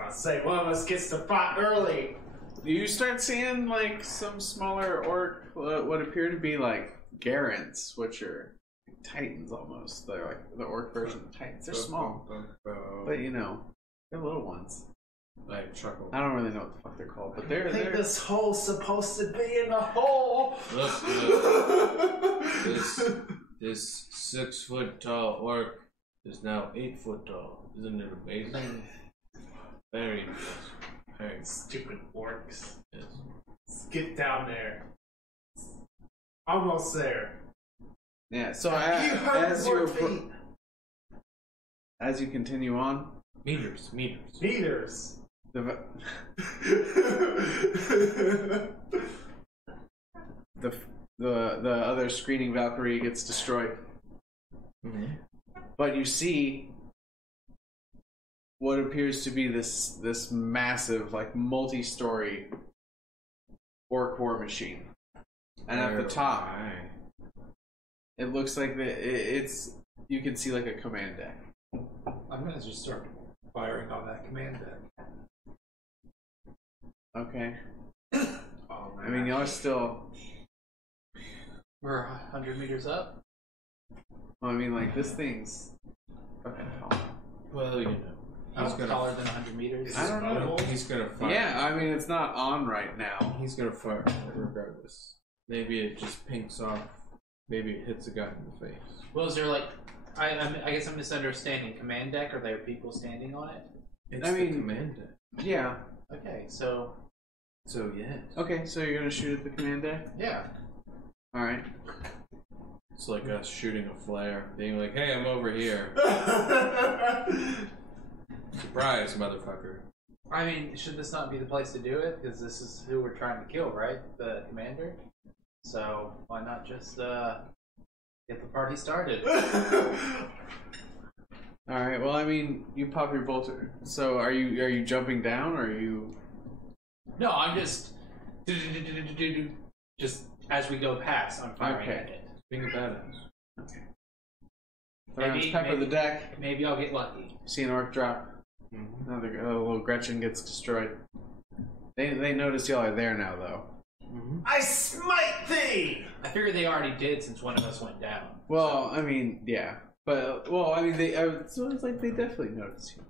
I'll say one of us gets to fight early. You start seeing, like, some smaller orc, what appear to be, like, Garants, which are Titans almost. They're, like, the orc version of Titans. They're small. But, you know, they're little ones. I chuckle. I don't really know what the fuck they're called, but I they're... think this hole's supposed to be in a hole. Look. This 6 foot tall orc is now 8 foot tall. Isn't it amazing? Very impressive. Very Stupid orcs. yes. Let's get down there. Almost there. Yeah, so as you continue on... Meters. Meters. The other screening Valkyrie gets destroyed. Mm-hmm. But you see what appears to be this massive, like, multi-story orc war machine. And at the top, it looks like you can see like a command deck. I'm gonna just start firing on that command deck. Okay. Oh, I mean, y'all are still... We're 100 meters up. Well, I mean, like, this thing's fucking tall. Well, you know. He's taller than 100 meters. I don't know. He's gonna fire. Yeah, I mean, it's not on right now. He's gonna fire regardless. Maybe it just pinks off. Maybe it hits a guy in the face. Well, is there like... I guess I'm misunderstanding. Command deck? Are there people standing on it? It's I the mean- command deck. Yeah. Okay, so... So yes. Okay, so you're gonna shoot at the command deck? Yeah. Alright. It's like us shooting a flare, being like, "Hey, I'm over here." Surprise, motherfucker. I mean, should this not be the place to do it? Because this is who we're trying to kill, right? The commander? So, why not just, get the party started? Alright, well, I mean, you pop your bolter. So, are you jumping down, or are you... No, I'm just... Just as we go past, I'm firing Okay. at it. Being a badass. Maybe, pepper the deck. Maybe I'll get lucky. See an orc drop. Mm-hmm. Another little Gretchen gets destroyed. They notice y'all are there now, though. Mm-hmm. I smite thee! I figure they already did since one of us went down. Well, I mean, yeah. But, well, I mean, so it's like they definitely notice you.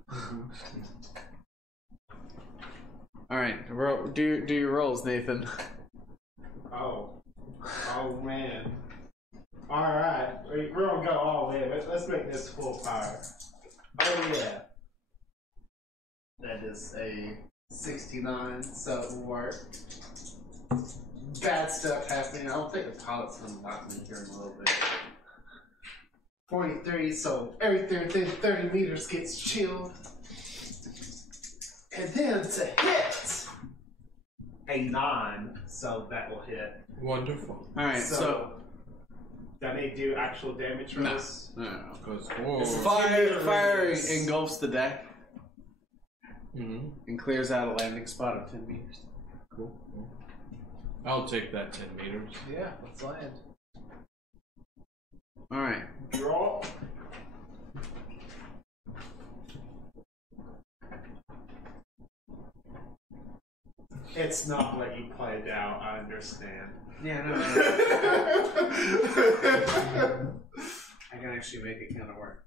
Alright, do your rolls, Nathan. Oh man. Alright, we're gonna go all in. Let's make this full fire. Oh yeah. That is a 69, so it will work. Bad stuff happening. I don't think the pilot's gonna knock me here in a little bit. 43, so everything within 30 meters gets chilled. And then to hit a 9, so that will hit. Wonderful. Alright, so do I need to do actual damage rolls? no. Because Fire engulfs the deck Mm-hmm. and clears out a landing spot of 10 meters. Cool. I'll take that 10 meters. Yeah, let's land. Alright. Draw. It's not what you played out, I understand. Yeah, no. I can actually make it kind of work.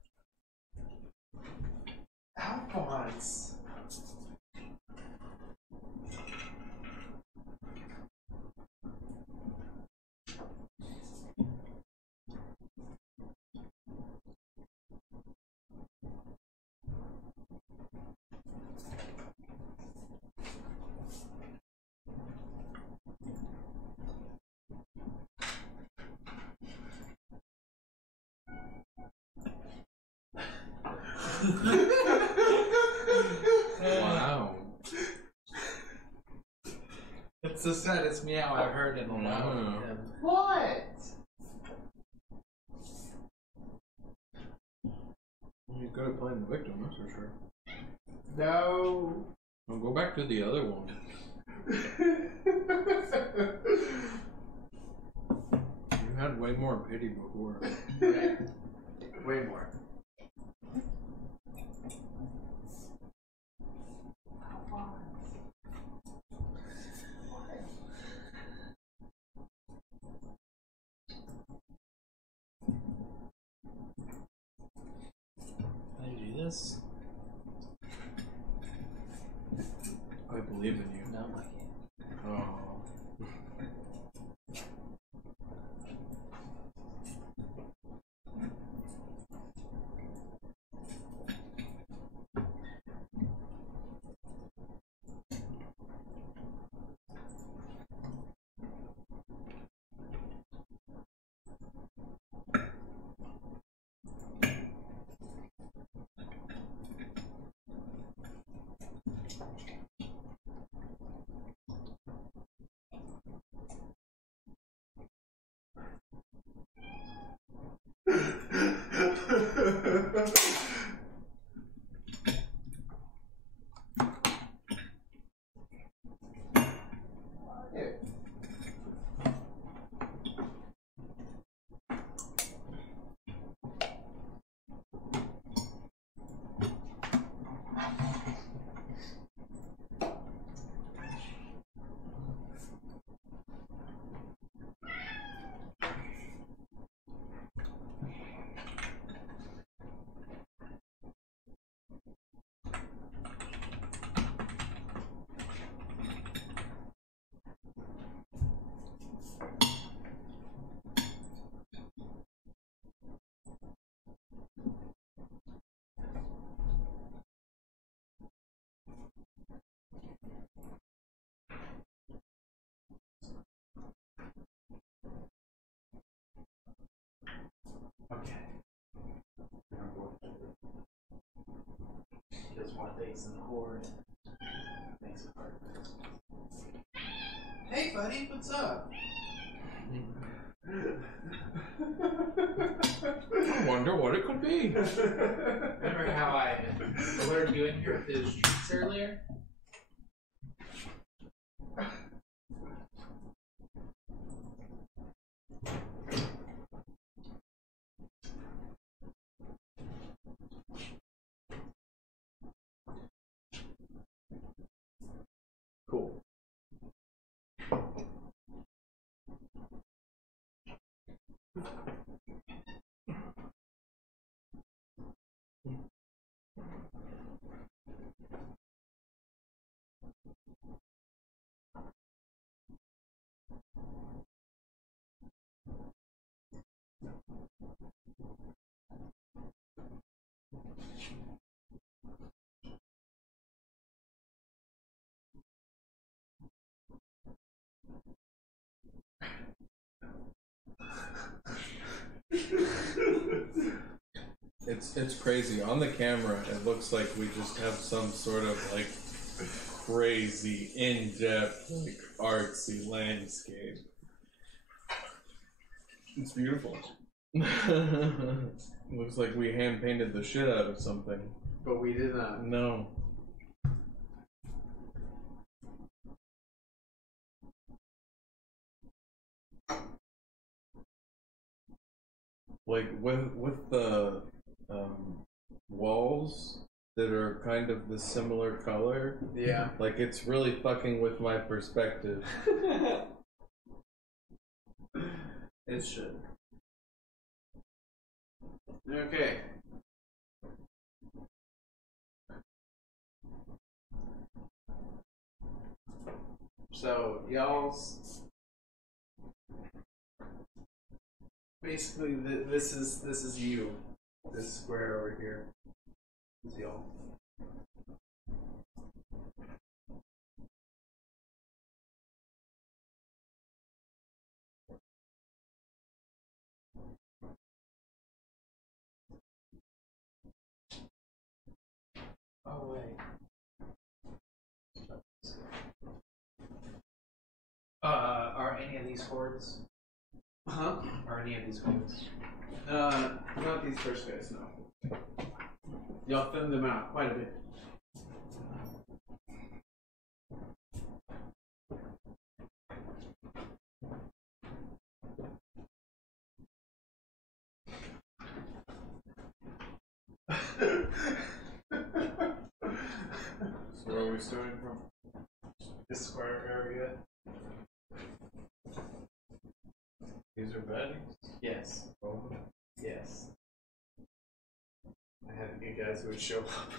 Alphonse. Wow. It's the saddest meow I've heard in a while. Wow. What? You're good at playing the victim, that's for sure. No. Well, go back to the other one. You had way more pity before. Way more. Can I do this? I believe in you. No, I can't. Oh. Okay. Just one thing's in the horde. Makes it hard. Hey, buddy, what's up? I wonder what it could be. Remember how I lured you in here with those treats earlier? Cool. It's crazy. On the camera, it looks like we just have some sort of like crazy, in-depth, like artsy landscape. It's beautiful. Looks like we hand painted the shit out of something. But we did not. No. Like with the walls that are kind of the similar color. Yeah. Like it's really fucking with my perspective. It should. Okay. So y'all's basically this is you. This square over here is y'all. Oh wait. Are any of these hordes? Huh? Are any of these hordes? Not these first guys, no. Y'all thinned them out quite a bit. So where are we starting from? This square area. These are baddies? Yes. Oh. Yes. I had you guys who would show up.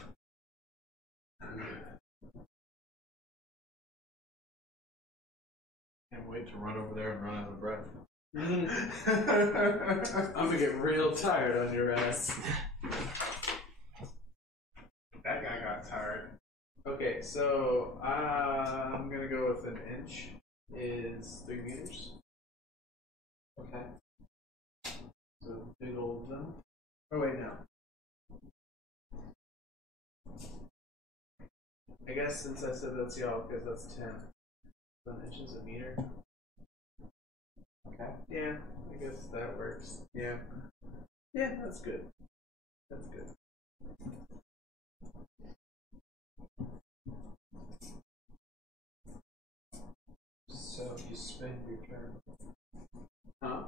Can't wait to run over there and run out of breath. I'm gonna get real tired on your ass. That guy got tired. Okay, so I'm gonna go with an inch is 3 meters. Okay. So big old zone. Oh wait, no. I guess since I said that's y'all, because that's 10. So an inch is a meter. Okay. Yeah, I guess that works. Yeah. Yeah, that's good. That's good. So you spend your turn. Huh?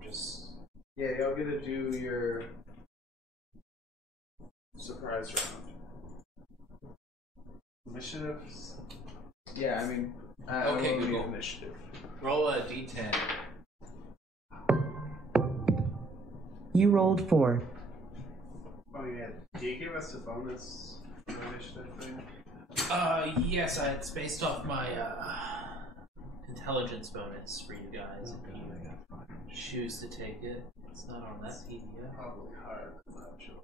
Just Yeah, y'all get to do your surprise round. Initiatives? Yeah, I mean, Okay, I will Google. need initiative. roll a d10. You rolled 4. Oh yeah. Do you give us a bonus for initiative thing? Yes, it's based off my intelligence bonus for you guys. If you choose to take it, it's not on that PDF. Probably hard. I'm not sure.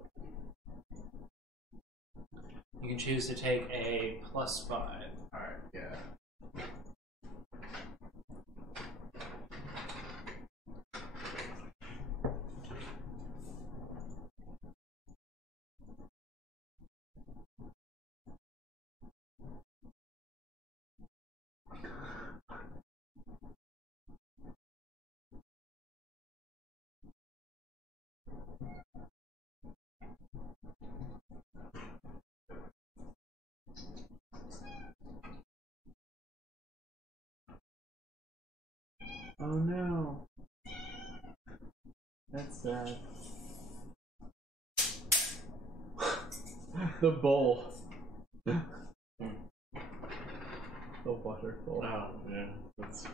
You can choose to take a +5. Alright, yeah. Oh no. That's sad. The bowl. The waterfall. Oh, yeah. That's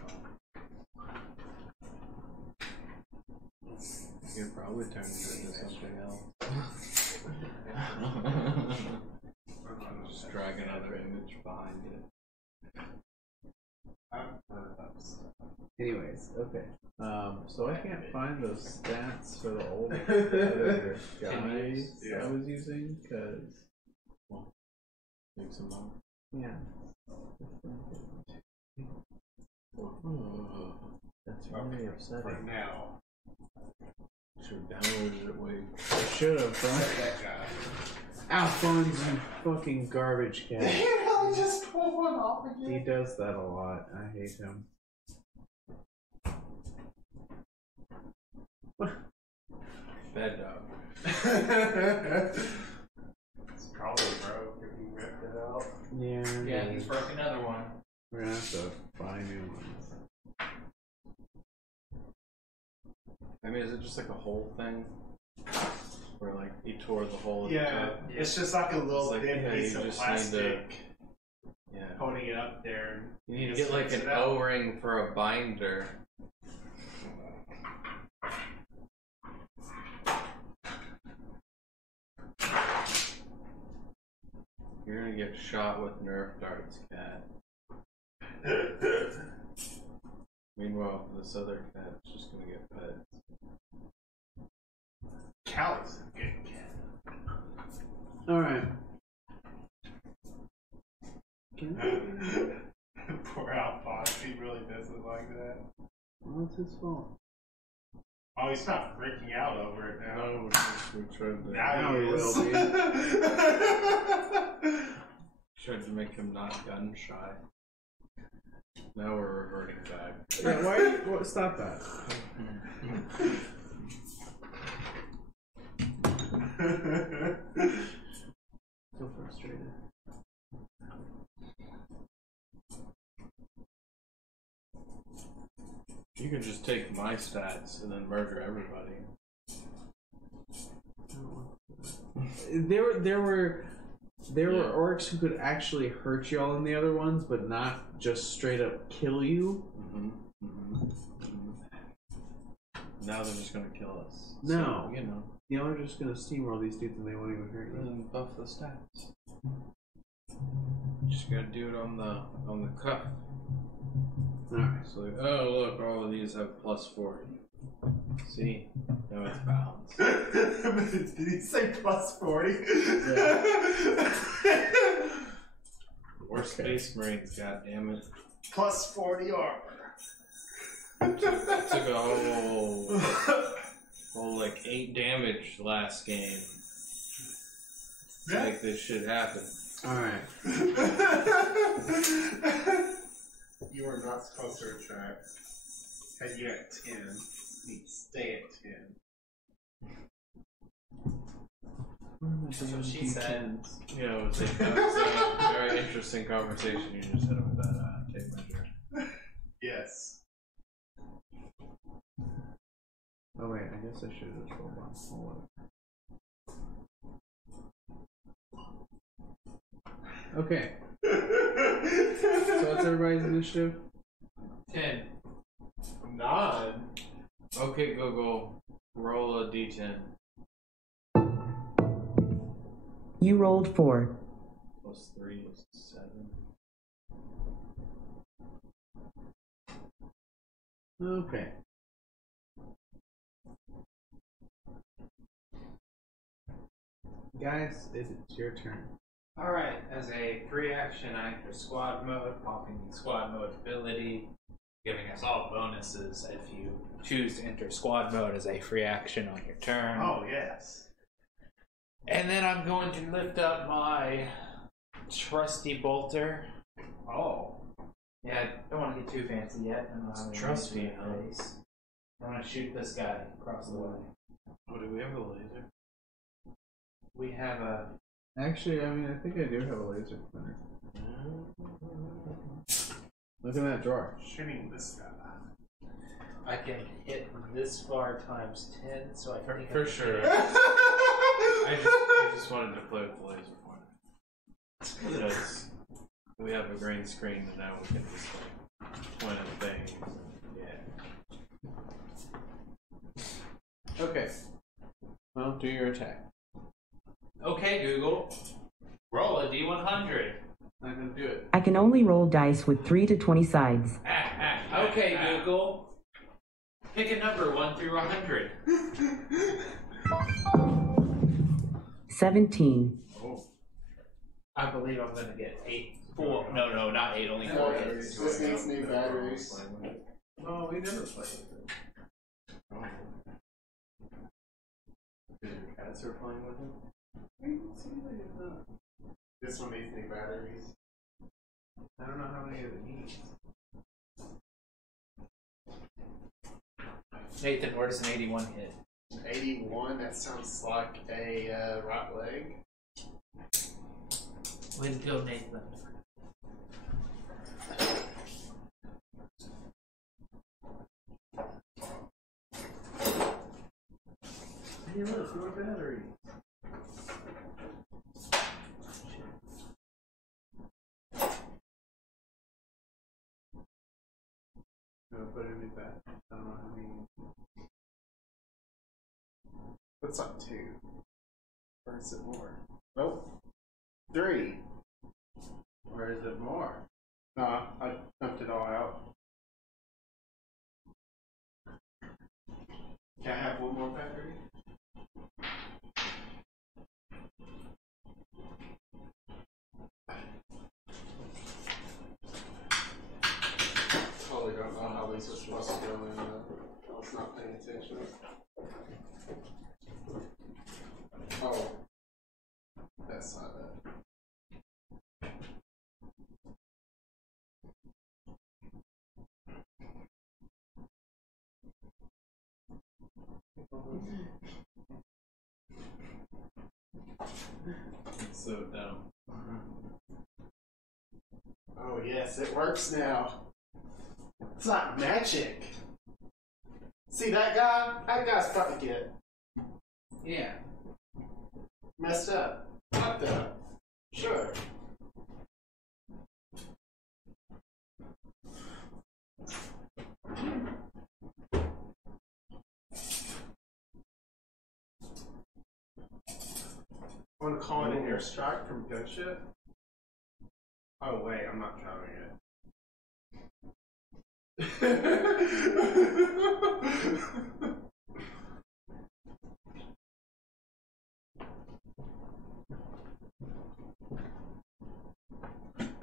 You could probably turn it into something else. just drag another image behind it. Anyways, okay. So I can't find those stats for the old guys I was using, because Take some more. yeah. That's really for upsetting. now. Should have downloaded it way. I should have, Except bro. that guy. Alphonse, you fucking garbage You cat. really just pulled one off He again? does that a lot. I hate him. Bad dog. It's probably broke if you ripped it out. Yeah. Yeah, he's broke another one. We're gonna have to buy new ones. I mean, is it just like a whole thing? Where like he tore the hole in the Yeah, top? it's just like a little It's like, thin yeah, piece you of just need plastic Yeah. holding it up there. You need to Just get like rinse an it out. O-ring for a binder. You're gonna get shot with Nerf darts, cat. Meanwhile, this other cat's just gonna get pet. Callie's a good cat. Alright. Poor Alphonse, he really doesn't like that. Well, it's his fault. Oh, he's not freaking out over it now. No, we tried to, Now he he is. will be. tried to make him not gun shy. Now we're reverting back. Yeah, why? What, stop that. So frustrated. You can just take my stats and then murder everybody. There were orcs who could actually hurt y'all in the other ones, but not just straight up kill you. Now they're just gonna kill us. No. So, you know. Y'all are just gonna steamroll these dudes and they won't even hurt you. Then buff the stats. Just gotta do it on the cuff. Alright. So like, oh look, all of these have plus 40. See? Now it's balanced. Did he say plus 40? We're Space Marines, goddammit. Plus 40 armor. Took a whole like 8 damage last game to make this shit happen. Alright. You are not supposed to retract. Had you at 10, you'd stay at 10. That's what she said. Yeah, it was a very interesting conversation you just had with that tape measure. Yes. Oh wait, I guess I should have just rolled on. Okay. So what's everybody's initiative? 10. 9. Okay, Google, roll a d10. You rolled 4. Plus 3 is 7. Okay. Guys, it's your turn. Alright, as a free action, I enter squad mode, popping the squad mode ability, giving us all bonuses if you choose to enter squad mode as a free action on your turn. Oh, yes. And then I'm going to lift up my trusty bolter. Oh. Yeah, I don't want to get too fancy yet. I don't have any Trusty, laser huh? face. I want to shoot this guy across the way. Oh, do we have a laser? We have a... Actually, I mean, I think I do have a laser pointer. Look in that drawer. Shooting this guy. I can hit this far times 10, so I think For I can sure. hit it. I just wanted to play with the laser pointer. Because we have a green screen and now we can just like point at things. Yeah. Okay. Well, do your attack. Okay, Google. Roll a D100. Not gonna do it. I can only roll dice with 3 to 20 sides. Okay, Google. Pick a number 1 through 100. 17. Oh. I believe I'm gonna get 8. 4. No, not 8. Only 4 hits. This needs new batteries. Oh, we never played with it. Oh. Because your cats are playing with it? This one needs new batteries. I don't know how many of it needs. Nathan, where does an 81 hit? 81, that sounds like a right leg. Way to go, Nathan. Hey, look, more battery. Put it in back. I don't know how many. What's up, 2? Or is it more? Nope. 3. Or is it more? Nah, I dumped it all out. Can I have one more battery? Totally don't know how these are supposed to go in. I was not paying attention. Oh. That's not that. It's so dumb. Oh yes, it works now. It's like magic. See that guy? That guy's probably get Yeah. messed up. Fucked up. Sure. Want to call it an airstrike from gunship? Oh wait, I'm not trying it.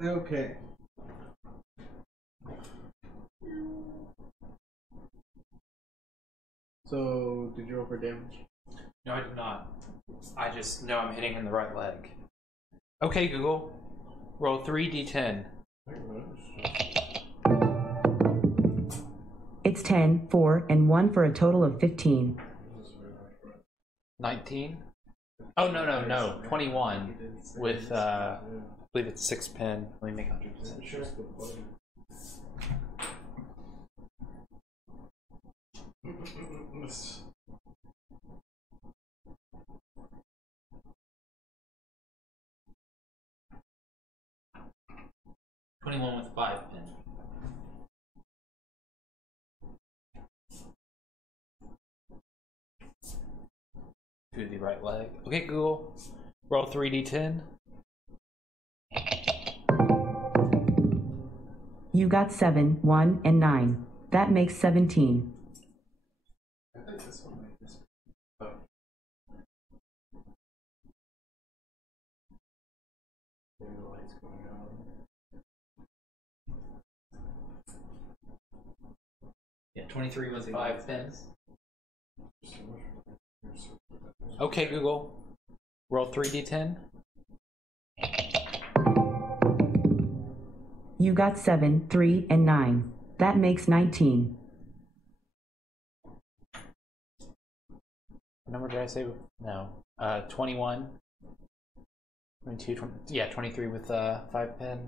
Okay. So, did you roll for damage? No, I did not. I just know I'm hitting in the right leg. Okay, Google. Roll 3d10. It's 10, 4, and 1 for a total of 15. 19? Oh, no. 21 with, I believe it's 6 pin. Let me make 100% sure. $21 with 5 pin. To the right leg. Okay, Google. Roll 3d10. You got 7, 1, and 9. That makes 17. I think this one might just. Oh. Maybe the light's going on. Yeah, 23 with 5 pins. Okay, Google. Roll 3d10. You got 7, 3, and 9. That makes 19. What number did I say? No. 21. 22, 20, yeah, 23 with 5 pin.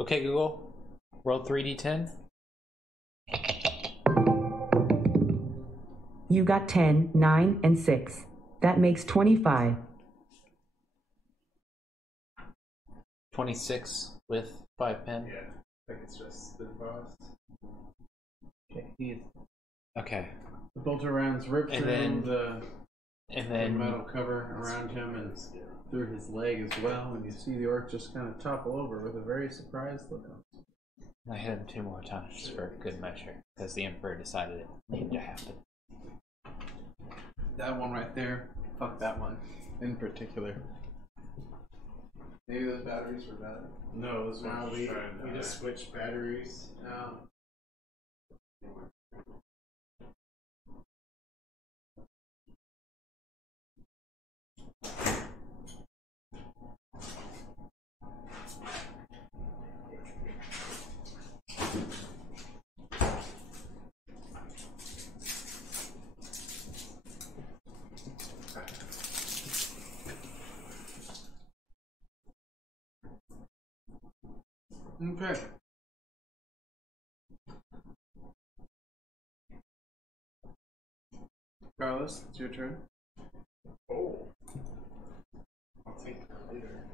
Okay, Google. Roll 3d10. You got 10, 9, and 6. That makes 25. 26 with 5 pin. Yeah, I think it's just the boss. Okay. Okay. The bolter rounds rip And through then- the And then metal cover around him and through his leg as well, and you see the orc just kind of topple over with a very surprised look on his face. I hit him 2 more times just for good measure because the Emperor decided it needed to happen. That one right there, fuck that one in particular. Maybe those batteries were bad. No, those No, ones we trying to just switched batteries. No. Okay. Carlos, it's your turn. Oh. I'll take that later.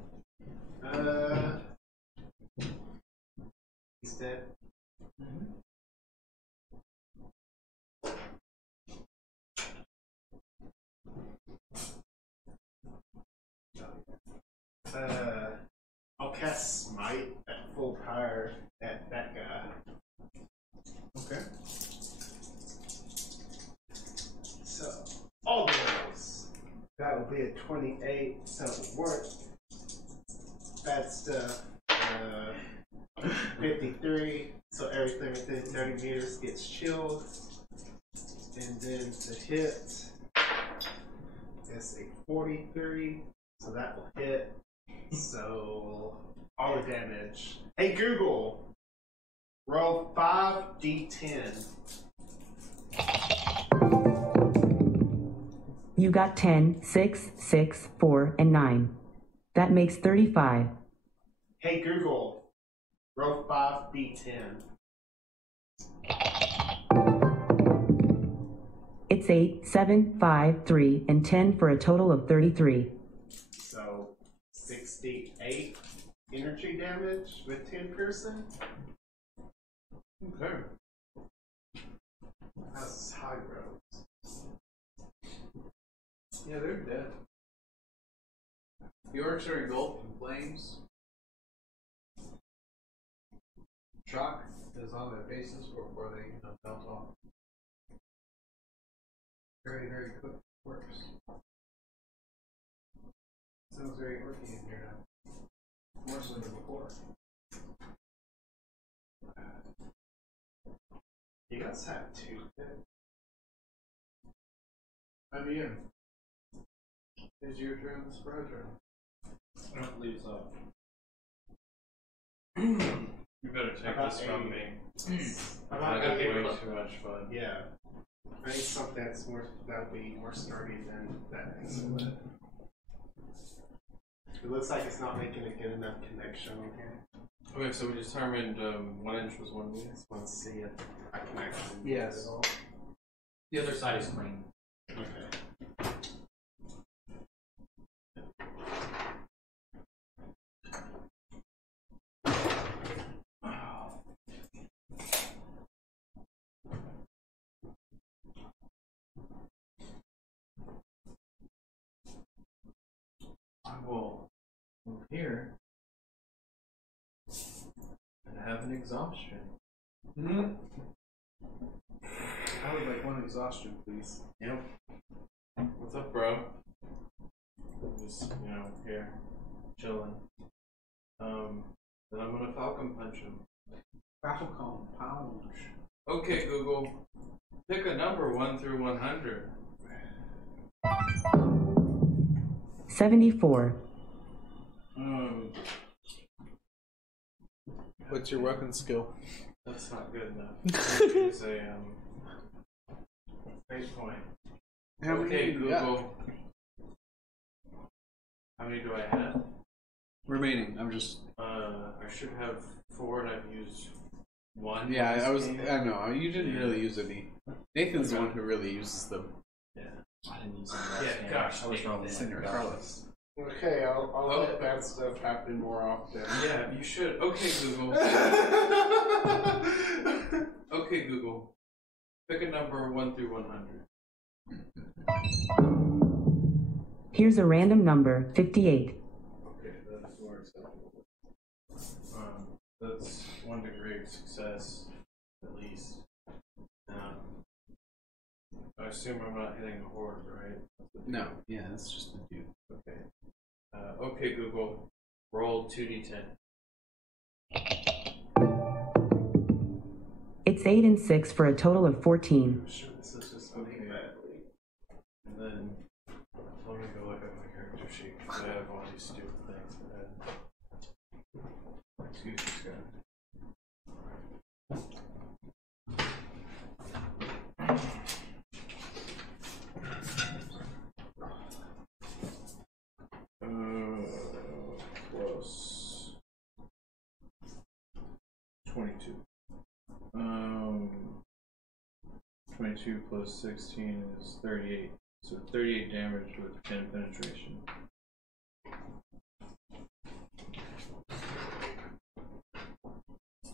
He's dead. I'll cast Smite at full power at that guy. Okay. So, all the rolls. That will be a 28, so it'll work. Bad stuff. 53, so everything within 30 meters gets chilled. And then the hit is a 43, so that will hit. So, all the damage. Hey Google, roll 5d10. You got 10, 6, 6, 4, and 9. That makes 35. Hey Google, roll 5d10. It's 8, 7, 5, 3, and 10 for a total of 33. So 68 energy damage with 10 piercing. Okay. That's high rolls. Yeah, they're dead. The orcs are engulfed in flames. Shock is on their faces before they melt off. Very, very quick works. Sounds very orky in here now. More so than before. You guys have 2 hit. IBM. Is your turn the surprise round? I don't believe so. You better take About this from 80. me. I'm I not got gonna way get too much fun. Yeah. I need something that's more that'll be more sturdy than that excellent. It looks like it's not making a good enough connection on here. Okay, so we determined 1 inch was 1 meter. Just want to see if I can actually Yes. do it all. The other side is clean. Okay. I will move here and have an exhaustion. Mm-hmm. I would like one exhaustion, please. Yep. What's up, bro? Just, here, chilling. Then I'm gonna Falcon Punch him. Falcon Punch. Okay, Google. Pick a number 1 through 100. 74. What's your weapon skill? That's not good enough. Use a fate point. How many Okay, do you got? Google. How many do I have? Remaining. I'm just. I should have 4, and I've used 1. Yeah, I was. Game. I know. You didn't really use any. Nathan's the one who really uses them. Yeah. I didn't use it. Yeah, gosh, I was dang wrong. it. Senator Carlos. Okay, I'll let that stuff happen more often. Yeah, you should. Okay, Google. Okay, Google. Pick a number 1 through 100. Here's a random number, 58. Okay, that's more acceptable. That's 1 degree of success, at least. I assume I'm not hitting a horde, right? No. Yeah, that's just the dude. Okay. Okay, Google. Roll 2d10. It's 8 and 6 for a total of 14. Sure, this is just going badly. And then let me go look at my character sheet because I have all these stupid things in my head. Excuse me, Scott. Plus 22. 22 plus 16 is 38. So 38 damage with 10 penetration.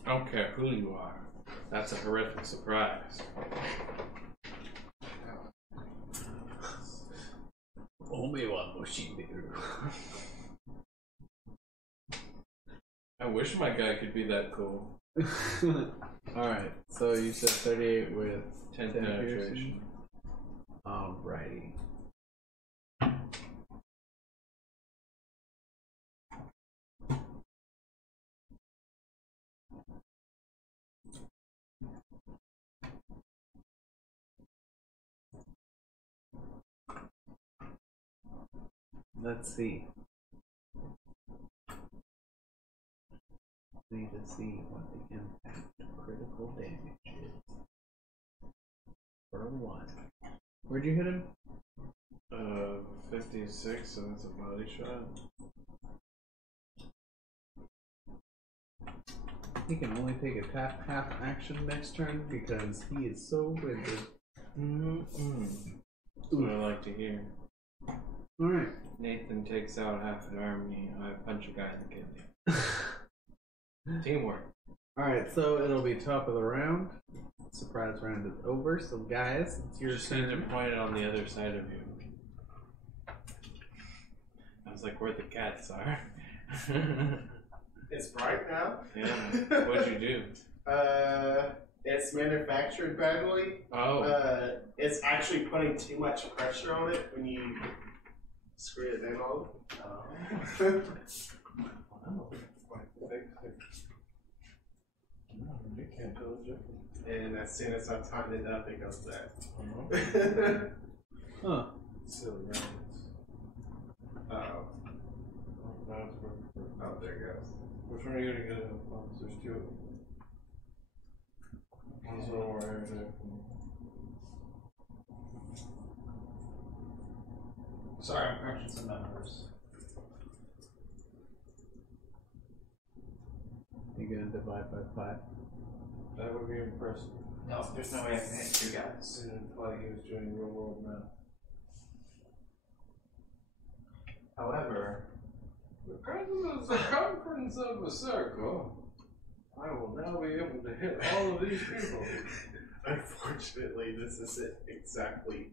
I don't care who you are. That's a horrific surprise. Only one machine leader. I wish my guy could be that cool. Alright, so you said 38 with 10 10 penetration. piercing. Alrighty. Let's see. Need to see what the impact of critical damage is. For one. Where'd you hit him? 56, so that's a body shot. He can only take a half action next turn because he is so winded. That's what I like to hear. Alright. Nathan takes out half an army, I punch a guy in the kidney. Teamwork. Alright, so it'll be top of the round. Surprise round is over, so guys, it's your Just need to turn. point it on the other side of you. I was like, where the cats are. It's bright now. Yeah. What'd you do? It's manufactured badly. Oh. It's actually putting too much pressure on it when you screw it in on. You can't tell the difference. And as soon as I tighten it up, it goes back. Huh. Silly rabbits. Oh, oh, there it goes. Which one are you gonna get it on? There's two of them. One's a little more air. Sorry, I'm crunching some numbers. You gonna divide by 5? That would be impressive. No, there's no way I can hit 2 guys. Didn't imply he was doing real world math. However, Because of the circumference of a circle, I will now be able to hit all of these people. Unfortunately, this isn't exactly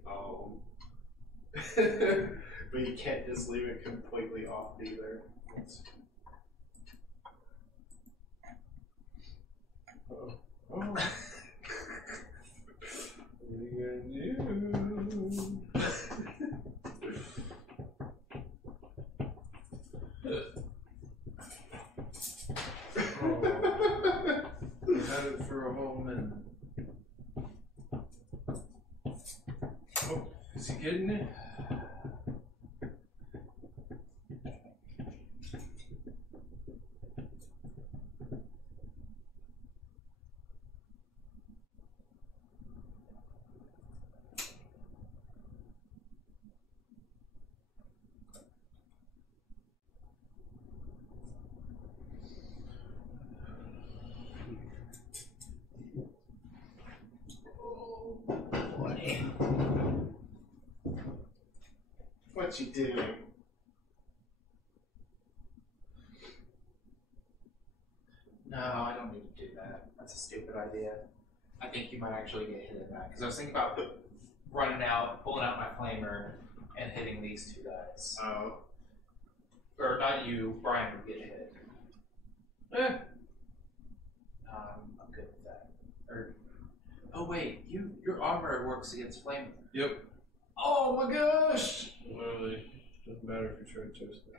but you can't just leave it completely off either. Oh. What are you gonna do? I had it for a whole minute. Oh, is he getting it? What you doing? no, I don't need to do that. That's a stupid idea. I think you might actually get hit in that. Because I was thinking about running out, pulling out my flamer, and hitting these 2 guys. Oh. Or not you, Brian would get hit. I'm good with that. Or, oh wait, your armor works against flame. Yep. Oh my gosh! Literally, doesn't matter if you try to toast it.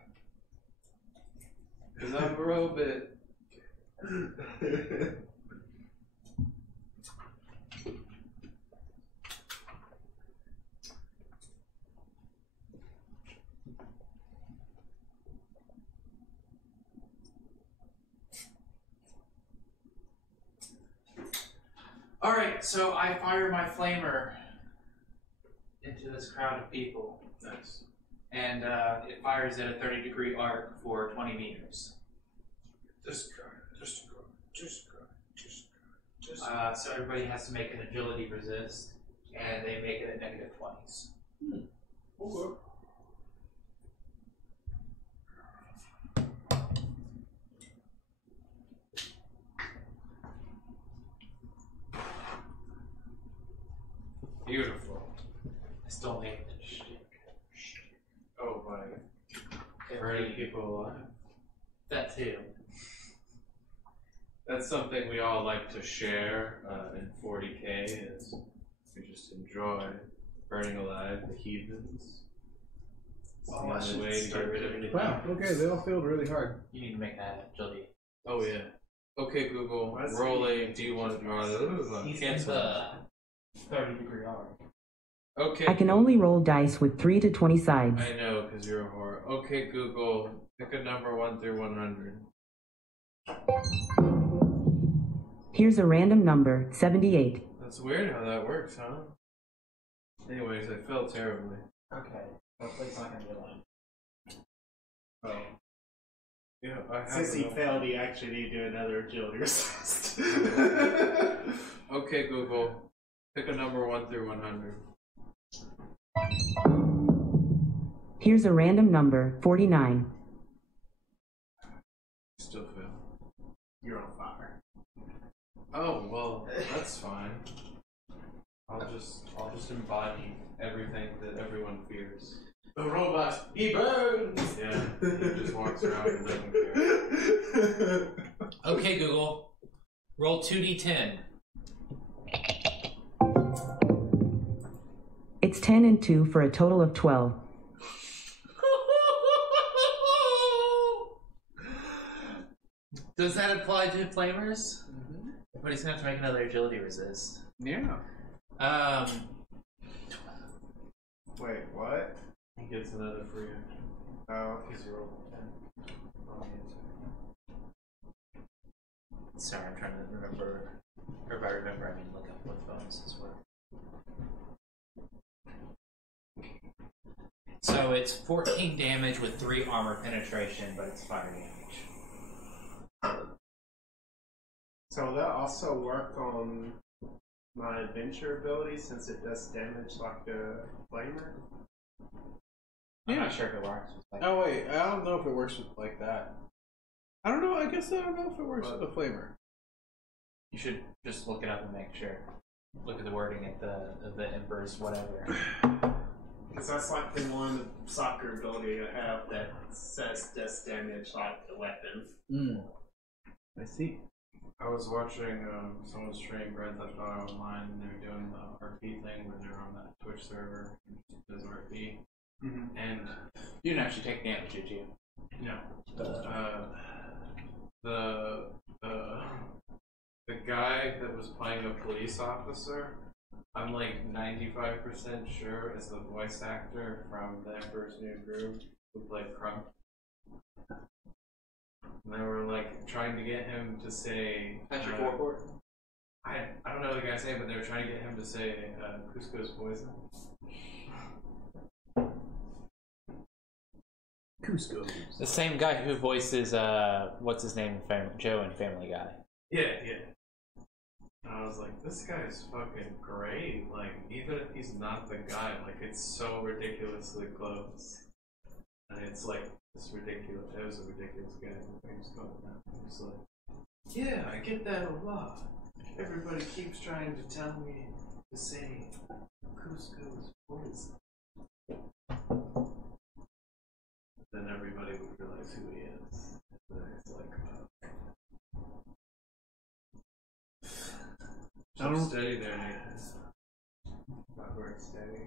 Because I'm a robot. Alright, so I fire my flamer into this crowd of people. Nice. And it fires at a 30-degree arc for 20 meters. So everybody has to make an agility resist, and they make it at negative 20s. Okay. Beautiful. I still make it. Oh, by burning people alive. That too. That's something we all like to share in 40k is we just enjoy burning alive the heathens. It's the only way to get rid of it. Wow. Okay, they all failed really hard. You need to make that agility. Oh yeah. Okay, Google, What's roll he- a D1. He's in Cancel. the 30-degree arc. Okay. I can only roll dice with 3 to 20 sides. I know, because you're a whore. Okay, Google, pick a number 1 through 100. Here's a random number, 78. That's weird how that works, huh? Anyways, I felt terribly. Okay. Hopefully it's not going to be long. Oh. Yeah, I have Since he no- failed, he actually need to do another agility resist. Okay, Google, pick a number 1 through 100. Here's a random number, 49. Still fail. You're on fire. Oh, well, that's fine. I'll just embody everything that everyone fears. The robot, he burns! Yeah, he just walks around and doesn't care. Okay, Google. Roll 2d10. It's 10 and 2 for a total of 12. Does that apply to flamers? But he's going to have to make another agility resist. Yeah. Wait, what? He gets another free action. Oh, Because you rolled 10. Oh, Sorry, I'm trying to remember. Or if I remember, I mean look up what bonuses were. So it's 14 damage with 3 armor penetration, but it's fire damage. so will that also work on my adventure ability since it does damage like a flamer? I'm not sure if it works. Oh wait, I don't know if it works with like that. I don't know. I guess I don't know if it works with the flavor. You should just look it up and make sure. Look at the wording at the Emperor's whatever. Because that's like the one soccer ability I have that says does damage like the weapon. I see. I was watching someone stream Grand Theft Auto Online, and they were doing the RP thing where they're on that Twitch server, does RP, and You didn't actually take damage, did you? no, the guy that was playing a police officer, I'm like 95% sure is the voice actor from The Emperor's New Groove who played Crump. And they were like trying to get him to say. Patrick Warport? I don't know the guy's name, but they were trying to get him to say Cusco's poison. Cusco. The same guy who voices what's his name in Joe in Family Guy. Yeah. And I was like, this guy's fucking great. Like, even if he's not the guy, like, it's so ridiculously close. And it's like, it's ridiculous. It was a ridiculous guy. He's going now. He's like, yeah, I get that a lot. Everybody keeps trying to tell me to say Cusco's poison. Then everybody would realize who he is. And then it's like, so steady there, Nathan. Not very steady.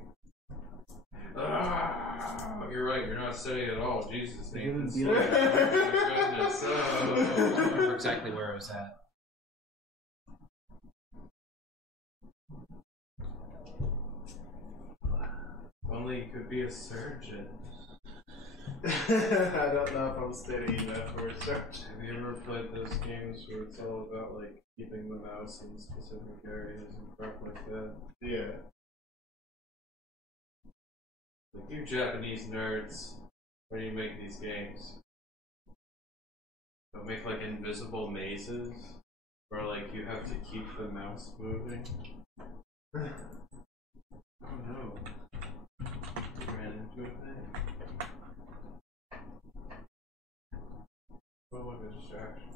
Ah, you're right, you're not steady at all. Jesus, Nathan. Be like- Oh, my goodness. I don't remember exactly where it was at. Only you could be a surgeon. I don't know if I'm steady enough for research. Have you ever played those games where it's all about like keeping the mouse in specific areas and crap like that? Yeah. Like you Japanese nerds, when you make these games, they'll make like invisible mazes where like you have to keep the mouse moving. Oh no. Ran into a thing. Oh, what a distraction.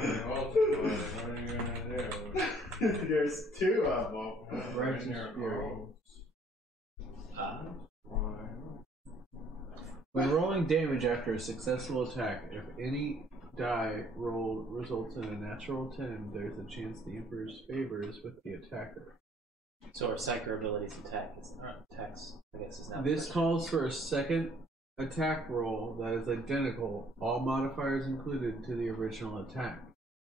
What are you gonna do? There's two of them. Right in your When rolling damage after a successful attack, if any die rolled results in a natural 10, there's a chance the Emperor's favor is with the attacker. So our psyker abilities attacks, I guess, is now. This calls for a second attack roll that is identical, all modifiers included, to the original attack.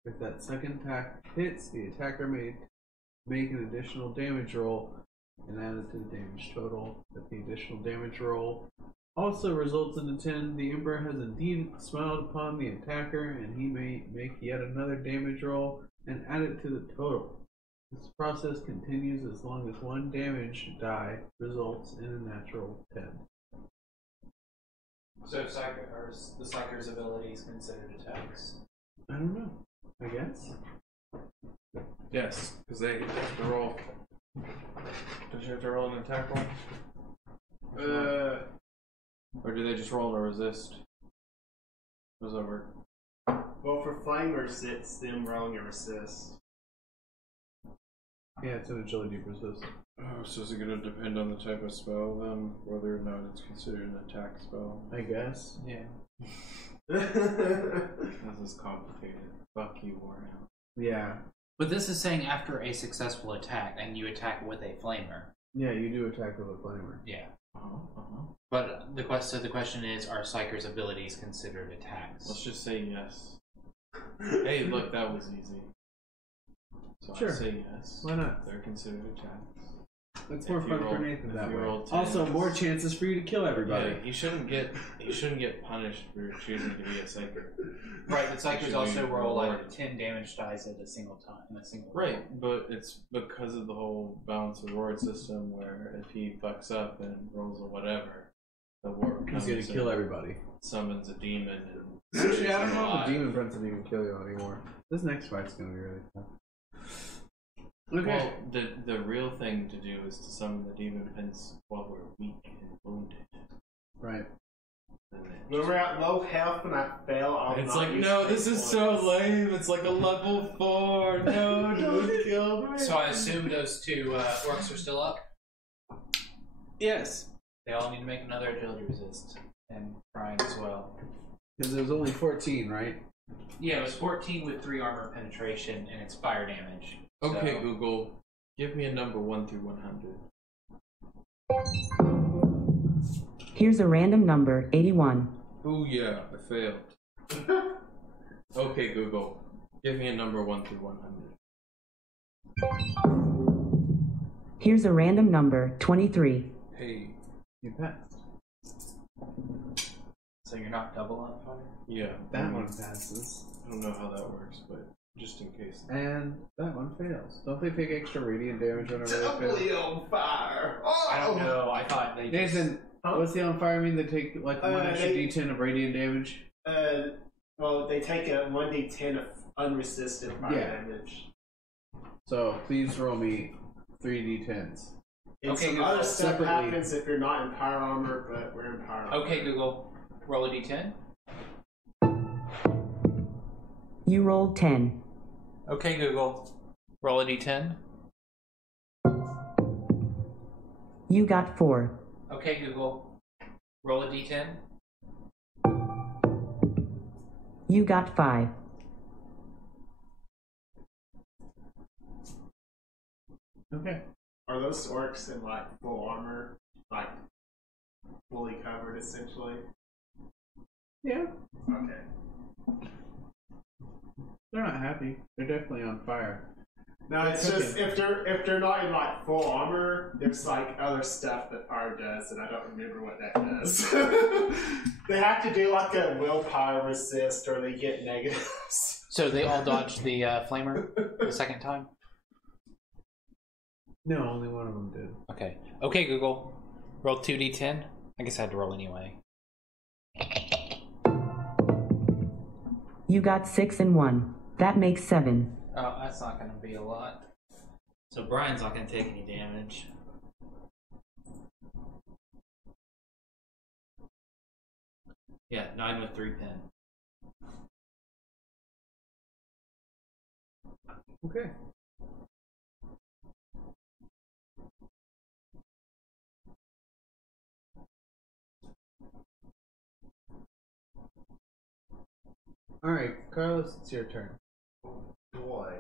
If that second attack hits, the attacker may make an additional damage roll and add it to the damage total. If the additional damage roll also results in a 10, the Emperor has indeed smiled upon the attacker, and he may make yet another damage roll and add it to the total. This process continues as long as one damage die results in a natural 10. So if the psyker's ability is considered attacks. I don't know. I guess. Yes, because they have to roll. Don't you have to roll an attack roll? Or do they just roll to resist? How does that work? Well, for flamers, it's them rolling a resist. Yeah, it's an agility resist. Oh, so is it going to depend on the type of spell then, whether or not it's considered an attack spell? I guess. Yeah. This is complicated. Fuck you, Warhammer. Yeah. But this is saying after a successful attack, and you attack with a flamer. Yeah, you do attack with a flamer. Yeah. But the question is, are psyker's abilities considered attacks? Let's just say yes. Hey, look, that was easy. So Sure. I say yes. Why not? They're considered attacks. That's more If you fun roll- for Nathan if that you way. roll 10s. Also, more chances for you to kill everybody. Yeah, you shouldn't get punished for choosing to be a psyker. Right, but psychers Actually, also roll like rewarded. 10 damage dice at a single time. In a single Right, but it's because of the whole balance reward system where if he fucks up and rolls a whatever, the war He's comes gonna and kill everybody. summons a demon and Actually, I don't saves him know if alive. the demon prince doesn't even kill you anymore. This next fight's gonna be really tough. Okay. Well, the real thing to do is to summon the demon prince while we're weak and wounded. Right. And then When we're at low health and I fail, I'll it's not like, use no, fate this is so points. lame. It's like a level 4. No, don't kill me. So I assume those two orcs are still up? Yes. They all need to make another agility resist. And Brian as well. Because there's only 14, right? Yeah, it was 14 with 3 armor penetration, and it's fire damage. Okay, So- Google, give me a number 1 through 100. Here's a random number, 81. Oh yeah, I failed. Okay, Google, give me a number 1 through 100. Here's a random number, 23. Hey, You passed. So you're not double on fire? yeah, That one passes. I don't know how that works, but just in case. And that one fails. Don't they take extra radiant damage whenever they fail? Doubly on fire. Oh! I don't know. I thought they just... Nathan, Huh? what's the on fire mean? They take like one extra they- d10 of radiant damage? Well, they take a 1d10 of unresisted fire Yeah. damage. So please roll me 3d10s. And Okay, some Google, other stuff separately. happens if you're not in power armor, but we're in power armor. Okay, Google, roll a d10. You rolled 10. Okay, Google, roll a d10. You got 4. Okay, Google, roll a d10. You got 5. Okay. Are those orcs in like full armor, like fully covered essentially? Yeah. Okay. They're not happy. They're definitely on fire. No, it's just if they're not in like full armor, there's like other stuff that fire does, and I don't remember what that does. They have to do like a willpower resist, or they get negatives. So they all dodged the flamer the second time? No, only one of them did. Okay. Okay, Google. Roll 2d10. I guess I had to roll anyway. You got 6 and 1. That makes 7. Oh, that's not going to be a lot. So Brian's not going to take any damage. Yeah, 9 with 3 pin. Okay. Alright, Carlos, it's your turn. Boy.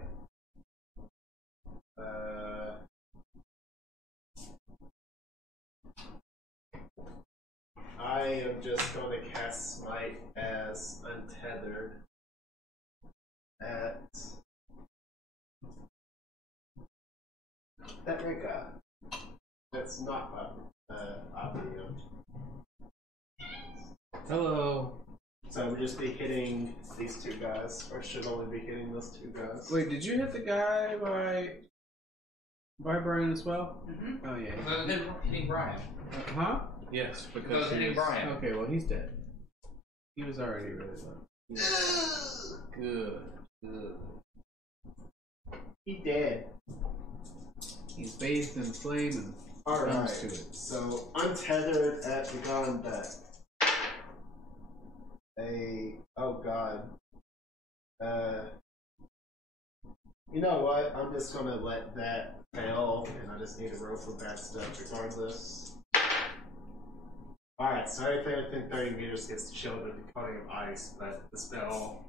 I am just going to cast Smite as Untethered at that red guy. That's not IBM. Hello. So I'm just be hitting these two guys, or should only be hitting those two guys. Wait, did you hit the guy by Brian as well? Mm-hmm. Oh yeah. I was hitting Brian. Huh? Yes, I because was hitting Brian. Okay, well he's dead. He was already really low. Good. He dead. He's bathed in flame and Alright, runs to it. so Untethered at the gun back. Oh god. You know what? I'm just gonna let that fail, and I just need to roll for bad stuff regardless. Alright, so everything within 30 meters gets chilled with the coating of ice, but the spell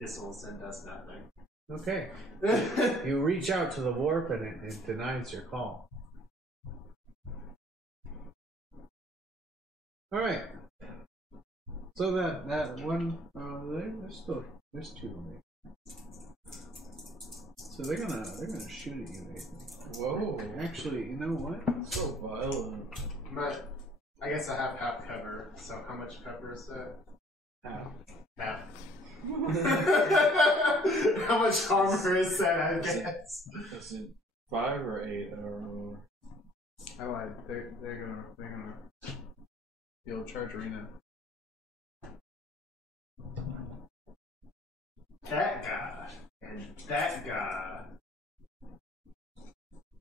whistles and does nothing. Okay. You reach out to the warp and it denies your call. Alright. So that one there's two of me. So they're gonna shoot at you, Nathan. Whoa. Actually, you know what? So violent. But I guess I have half cover, so how much cover is that? Half. How much armor is that, I guess? Is it 5 or 8? I don't remember. I lied. They're gonna build charge arena. That guy and that guy.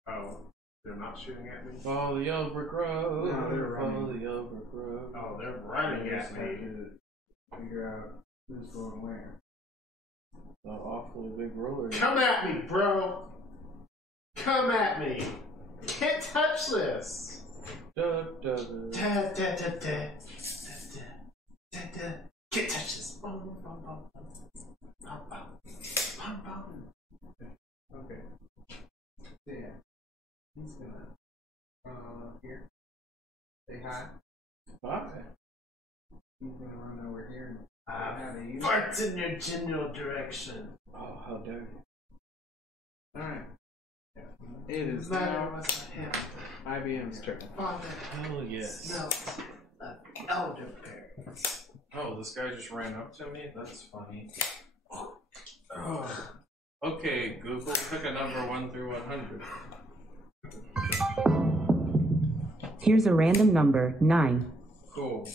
Oh, they're not shooting at me? Follow the yellow brick road. No, they're Follow running. the yellow brick road. Oh, they're running Just at have me. to figure out who's going where. The awfully big roller. Come at me, bro! Come at me! Can't touch this! Da, da, da. Da, da, da, da, da, da, da. Can't touch this! Boom, boom, boom, boom. Boom, boom. Boom, boom. Okay. Yeah. He's gonna run up here. Say hi. What? He's gonna run over here and I fart in your general direction. Oh, how dare you. Alright. It is Mother now was a him. IBM's turn. Father Hell yes. smelt of elderberry. Oh, this guy just ran up to me? That's funny. Oh. Okay, Google, pick a number 1 through 100. Here's a random number, 9. Cool.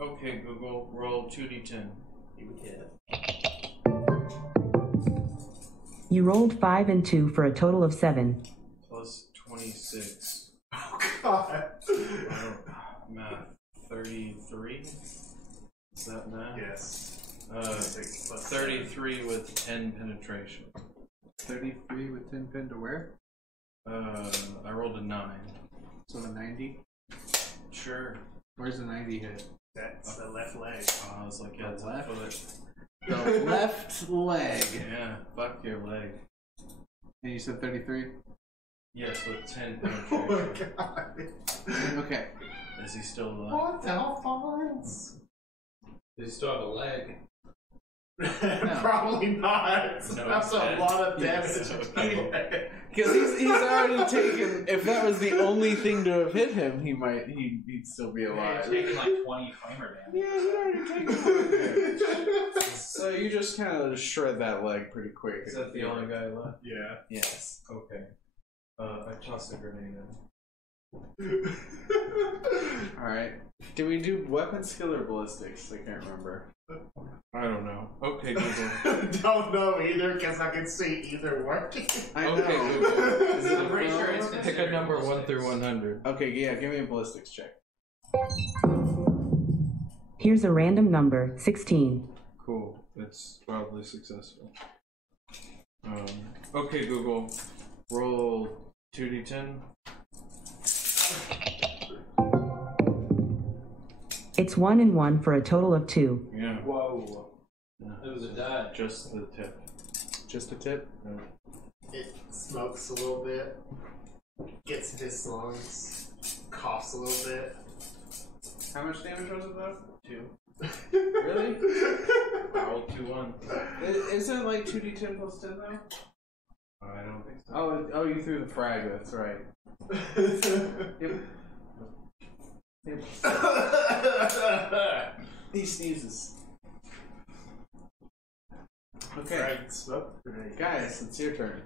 Okay, Google, roll 2d10. You rolled 5 and 2 for a total of 7. Plus 26. Oh god. Math. 33? Is that math? Yes. 33 with 10 penetration. 33 with 10 pin to where? I rolled a 9. So the 90? Sure. Where's the 90 hit? That's the left leg. I was like, yeah, it's left? a foot. The left leg. Yeah, fuck your leg. And you said 33? Yes, with 10 Oh my penetration. god. Okay. Is he still alive? What the hell, Fonz? Does he still have a leg? Probably not. No, That's a dead. lot of Yes. damage. Anyway. Because he's already taken. If that was the only thing to have hit him, he'd still be Yeah, alive. taking like 20 flamer damage. Yeah, he'd already taken damage. So you just kind of shred that leg pretty quick. Is that the only guy left? Yeah. Yes. Okay. I tossed a grenade in. All right. Do we do weapon skill or ballistics? I can't remember. I don't know. Okay, Google. Don't know either because I can see either working. I Okay, know. Google. Is it I'm pretty sure it's okay. Pick a number 1 through 100. Okay, yeah, give me a ballistics check. Here's a random number, 16. Cool. That's wildly successful. Okay, Google. Roll 2d10. It's 1 and 1 for a total of 2. Yeah. Whoa. It was a dud. Just the tip. Just a tip. It smokes a little bit, gets in his lungs, coughs a little bit. How much damage was it though? 2. Really? I rolled 2-1. Isn't it like 2d10 plus 10 though? I don't think so. Oh, you threw the frag. That's right. Yep. He sneezes. Okay, Frank smoke grenade. guys, it's your turn.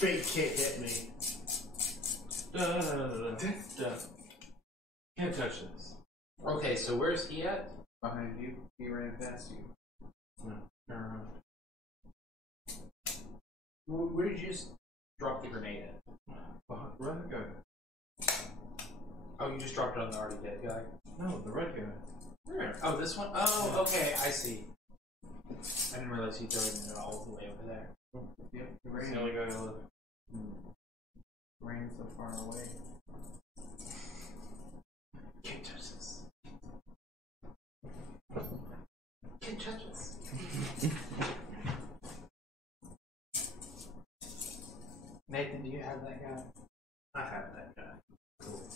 Big kick hit me. Can't touch this. Okay, so where's he at? Behind you, he ran past you. Where did you just drop the grenade at? Red guy. Oh, you just dropped it on the already dead guy? No, the red guy. Where? Oh, this one? Oh, okay, I see. I didn't realize you threw it all the way over there. Yep, he That's the only guy left. ran so far away. Can't touch this. Can't touch this. Nathan, do you have that guy? I have that guy. Cool.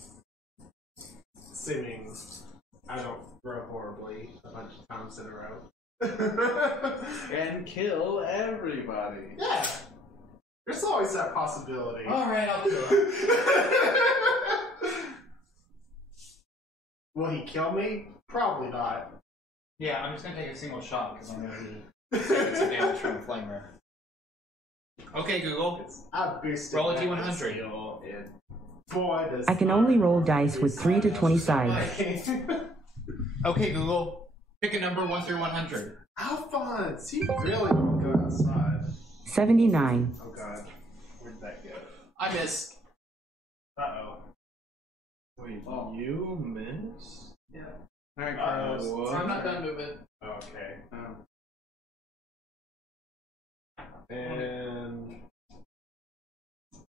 Assuming I don't roll horribly a bunch of times in a row. And kill everybody. Yeah. There's always that possibility. Alright, I'll kill him. Will he kill me? Probably not. Yeah, I'm just gonna take a single shot because I'm gonna be taking some damage from a flamer. Okay, Google. I boosted Roll a that D100. skill, and boy, does I can only roll dice with 3 to 20 sides. Okay, Google. Pick a number 1 through 100. Alphonse, you really won't go outside. 79. Oh god, where'd that go? I missed. Uh-oh. Wait, you miss? Yeah. Alright, Uh-oh. Carlos. So I'm not done moving. Okay. And...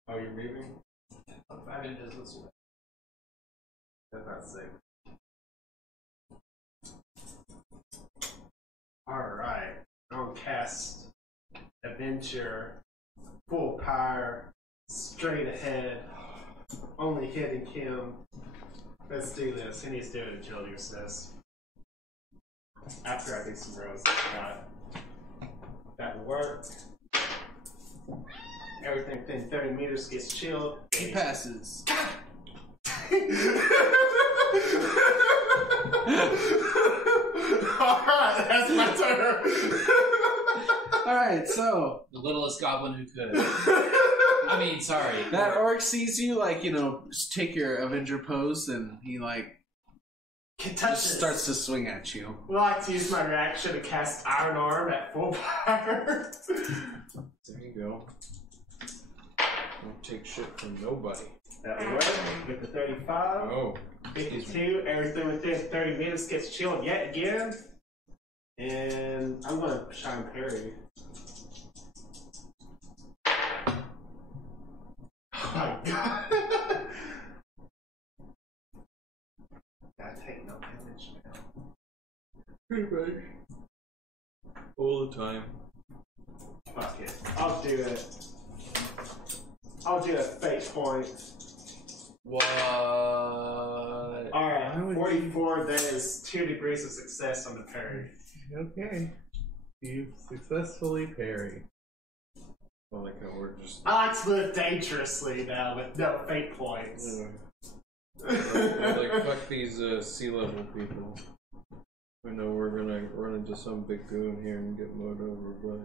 Oh, you're moving? 5 inches this way. That's not safe. Alright. I'll cast Adventure, full power, straight ahead, only hitting him. Let's do this. He needs to do an agility assist. After I do some rolls, that will work. Everything within 30 meters gets chilled. He passes. Alright, that's my turn. Alright, so The littlest goblin who could. I mean, sorry. that orc sees you, like, you know, just take your Avenger pose, and he, like, Can touch just this. starts to swing at you. Would like to use my reaction to cast Iron Arm at full power. There you go. Don't take shit from nobody. That will work. With the 35, Oh. 52, everything within 30 minutes gets chilled yet again. And I'm going to Shine Parry. Oh my god. I take no damage now. Pretty much. All the time. Fuck it. I'll do it. I'll do a fate point. What? Alright. would 44, that is 2 degrees of success on the parry. Okay. You successfully parry. I like how we're just. I like to live dangerously now with no fate points. Like, fuck these sea level people. I know we're gonna run into some big goon here and get mowed over, but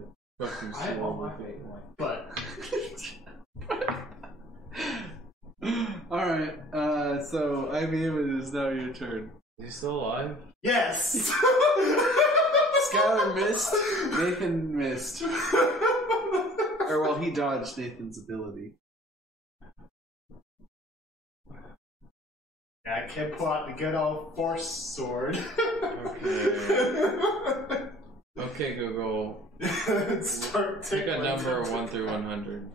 fuck these sea I want level my people. fate point. But Alright, so IBM, it is now your turn. Is he still alive? yes. Skylar missed. Nathan missed. Or, well, he dodged Nathan's ability. I can pull out the good old force sword. Okay, Google. Start Pick a tickling. number 1 through 100.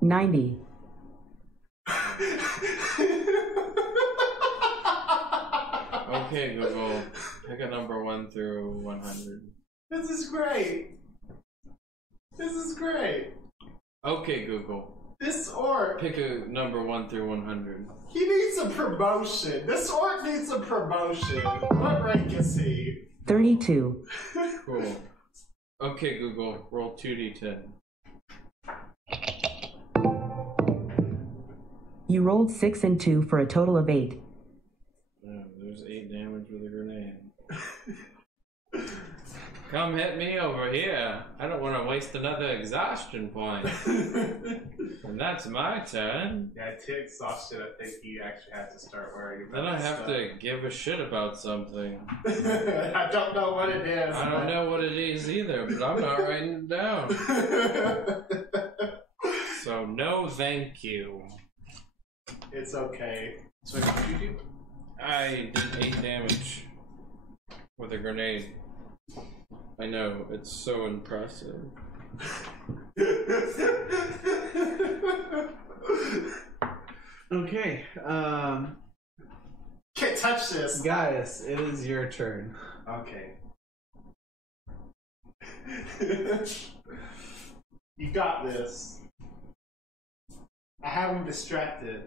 90. Okay, Google. Pick a number 1 through 100. This is great. This is great. Okay, Google. This orc, Pick a number 1 through 100. he needs a promotion. This orc needs a promotion. What rank is he? 32. Cool. Okay, Google. Roll 2d10. You rolled 6 and 2 for a total of 8. There's 8 damage with a grenade. Come hit me over here. I don't want to waste another exhaustion point. And that's my turn. Yeah, to exhaustion, I think you actually have to start worrying about Then I this have stuff. to give a shit about something. I don't know what it is. I don't know what it is either, but I'm not writing it down. So no thank you. It's okay. So what did you do? I did 8 damage with a grenade. I know, it's so impressive. Okay, Can't touch this. Gaius, it is your turn. Okay. You got this. I have him distracted.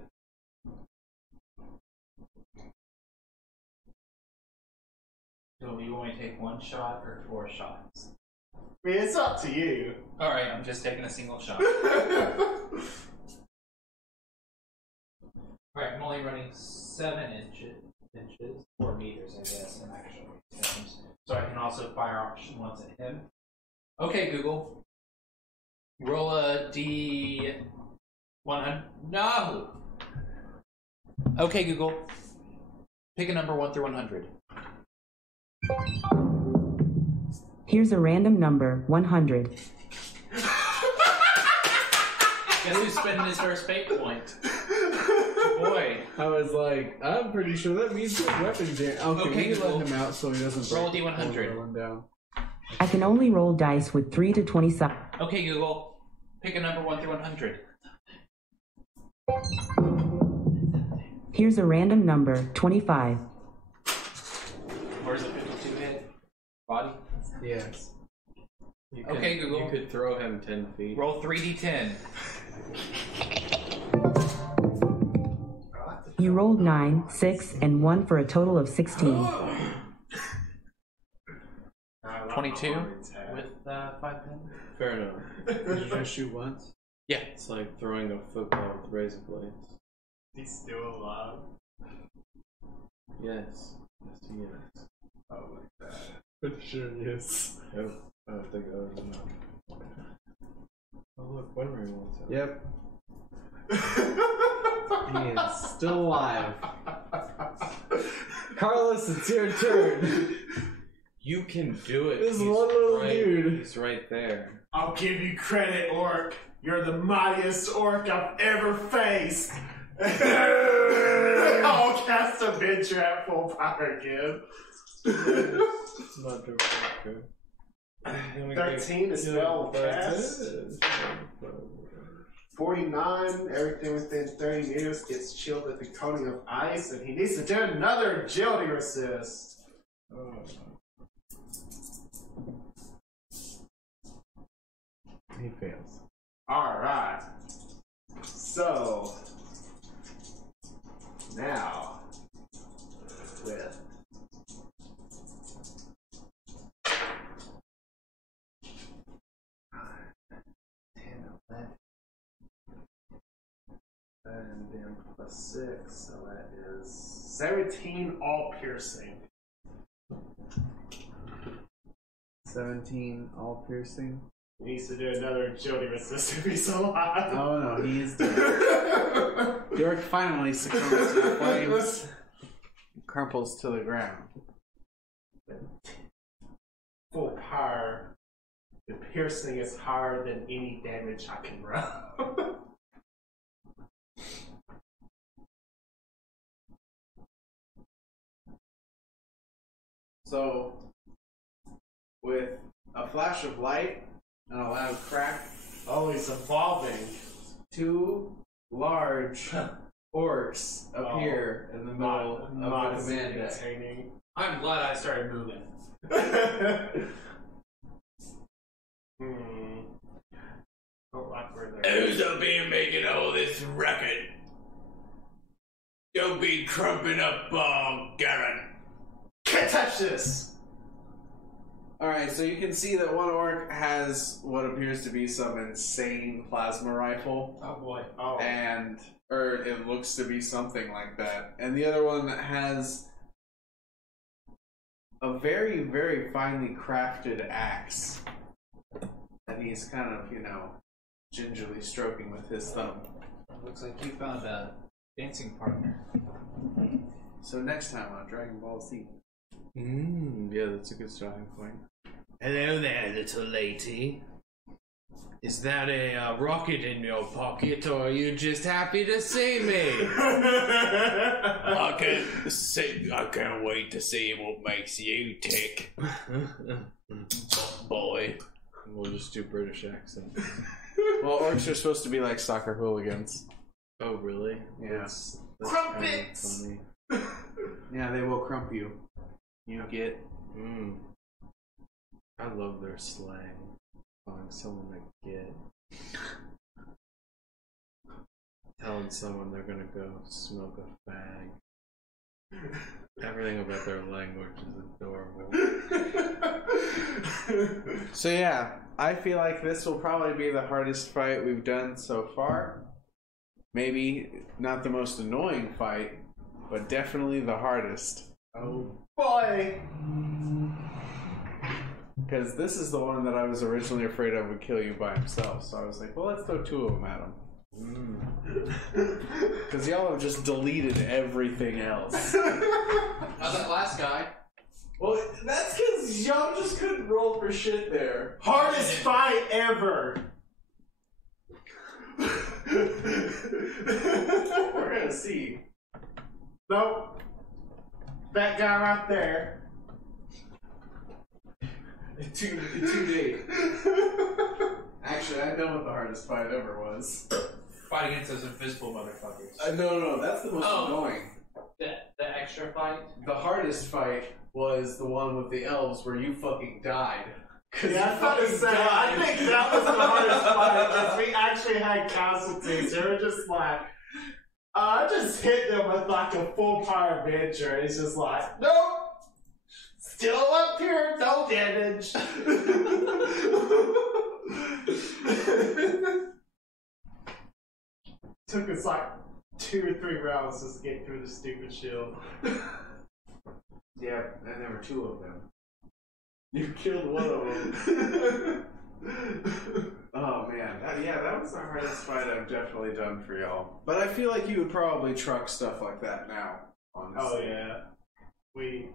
So you want me to take 1 shot or 4 shots? I mean, it's up to you. Alright, I'm just taking a single shot. Alright, I'm only running 7 inches, 4 meters, I guess, in actual terms. So I can also fire off once at him. Okay, Google. Roll a D100. No! Okay, Google. Pick a number 1 through 100. Here's a random number, 100. Guess who's spending his first fate point? Boy. I was like, I'm pretty sure that means your weapon jam. Okay, Okay, we can Google. let him out so he doesn't Roll break a D100. one down. I can only roll dice with 3 to 20 sides. Okay, Google. Pick a number 1 through 100. Here's a random number, 25. Where's the 52 hit? Body? Yes. You Okay, Google. You could throw him 10 feet. Roll 3d10. You rolled 9, 6, and 1 for a total of 16. 22 with 5 pin. Fair enough. Did you just shoot once? Yeah. It's like throwing a football with razor blades. He's still alive. Yes. Yes, he is. Oh my god. Pretty sure yes. Oh, I don't think that was enough. Oh look, one ring wants out. Yep. He is still alive. Carlos, it's your turn. You can do it. This He's one little right, dude. He's right there. I'll give you credit, orc. You're the mightiest orc I've ever faced. I'll cast Avenger at full power again. It's not doing good. 13 is spell cast. 49, everything within 30 meters gets chilled with a coating of ice, and he needs to do another agility resist. He fails. Alright. So, plus 6, so that is 17 all piercing. 17 all piercing. He needs to do another agility resist if he's alive. Oh no, he is dead. York finally succumbs to the flames, crumples to the ground. Full power. The piercing is higher than any damage I can roll. So, with a flash of light and a loud crack, Oh, he's evolving. 2 large orcs appear in the middle of the command deck. entertaining. I'm glad I started moving. Don't like where they're Who's up here making all this racket? Don't be crumping up, Garen. Can't touch this! Alright, so you can see that one orc has what appears to be some insane plasma rifle. Oh boy. Oh. Or it looks to be something like that. And the other one has a very, very finely crafted axe that he's kind of, gingerly stroking with his thumb. Looks like you found a dancing partner. So next time on Dragon Ball Z. Yeah, that's a good starting point. Hello there, little lady. Is that a rocket in your pocket, or are you just happy to see me? I can't wait to see what makes you tick, boy. We'll just do British accent. Well, orcs are supposed to be like soccer hooligans. Oh, really? Yeah. That's Crumpets! kind of funny. Yeah, they will crump you. You get... I love their slang. Calling someone a git. Telling someone they're gonna go smoke a fag. Everything about their language is adorable. So yeah, I feel like this will probably be the hardest fight we've done so far. Maybe not the most annoying fight, but definitely the hardest. Oh boy! Because this is the one that I was originally afraid of would kill you by himself. So I was like, well, let's throw 2 of them at him. Because y'all have just deleted everything else. How's that last guy? Well, that's because y'all just couldn't roll for shit there. Hardest fight ever! We're gonna see. Nope. That guy right there. Too late. Actually, I know what the hardest fight ever was. Fight against those invisible motherfuckers. No, that's the most annoying. The extra fight? The hardest fight was the one with the elves where you fucking died. Yeah, I thought it said, I think that was the hardest fight because we actually had casualties. They were just like, I just hit them with like a full power adventure. It's just like, nope, still up here, no damage. Took us like 2 or 3 rounds just to get through the stupid shield. Yeah, and there were 2 of them. You killed one of them. Oh man, that was the hardest fight I've definitely done for y'all. But I feel like you would probably truck stuff like that now, honestly. Oh yeah. We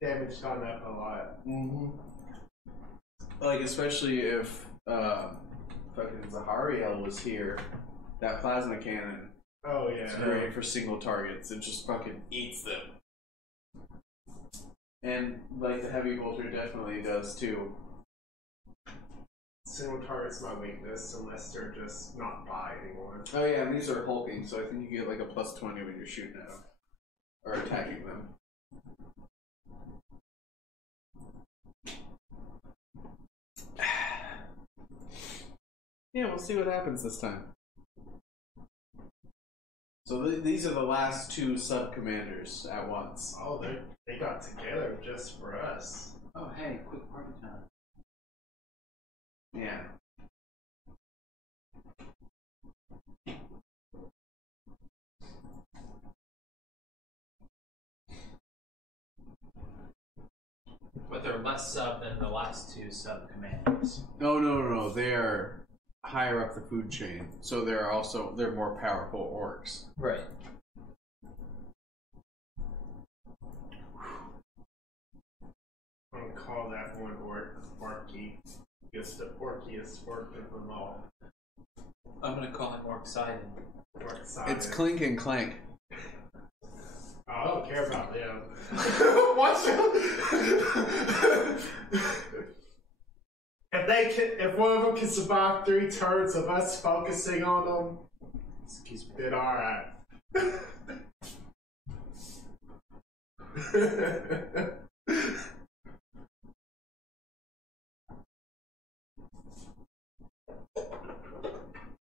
damage gone up a lot. Mm-hmm. Like, especially if fucking Zahariel was here, that plasma cannon Oh yeah. is great for single targets. It just fucking eats them. And, like, the heavy bolter definitely does too. Single target's my weakness unless they're just not by anymore. Oh yeah, and these are hulking, so I think you get like a +20 when you're shooting at them. Or attacking them. Yeah, we'll see what happens this time. So these are the last 2 sub-commanders at once. Oh, they got together just for us. Oh, hey, quick party time. Yeah. they're less sub than the last two sub commanders. No. They are higher up the food chain, so they're more powerful orcs. Right. I'm gonna call that one orc Orky. It's the orkiest orc of them all. I'm gonna call him Orc-sided. Orc-sided. It's Clink and Clank. I don't care about them. Watch if one of them can survive 3 turns of us focusing on them, then alright.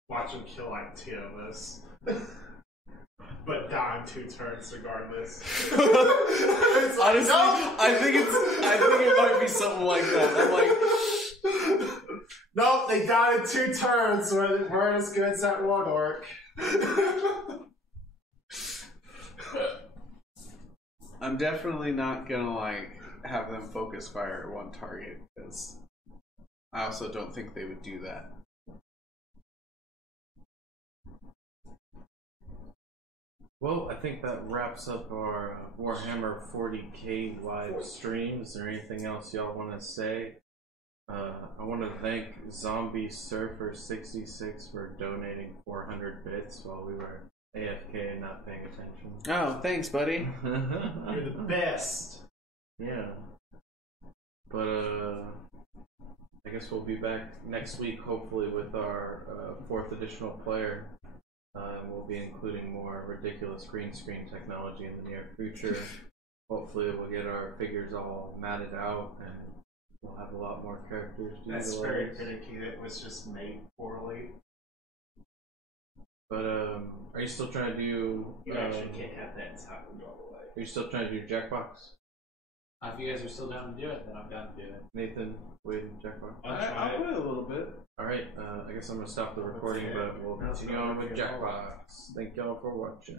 Watch him kill like 2 of us. But die in 2 turns regardless. It's like, Honestly, no! I think it might be something like that. I'm like, nope, they died in 2 turns. We're as good as that one orc. I'm definitely not gonna like have them focus fire at one target because I also don't think they would do that. Well, I think that wraps up our Warhammer 40k live stream. Is there anything else y'all want to say? I want to thank Zombie Surfer 66 for donating 400 bits while we were AFK and not paying attention. Oh, thanks, buddy. You're the best. Yeah. But I guess we'll be back next week, hopefully, with our 4th additional player. We'll be including more ridiculous green screen technology in the near future. Hopefully we'll get our figures all matted out and we'll have a lot more characters to That's utilize. very finicky. It was just made poorly. But are you still trying to do... You actually can't have that happen all the way. Are you still trying to do Jackbox? If you guys are still down to do it, then I'm down to do it. Nathan, Wade, and Jackbox? I'll wait a little bit. Alright, I guess I'm going to stop the recording, but we'll continue on with Jackbox. Thank y'all for watching.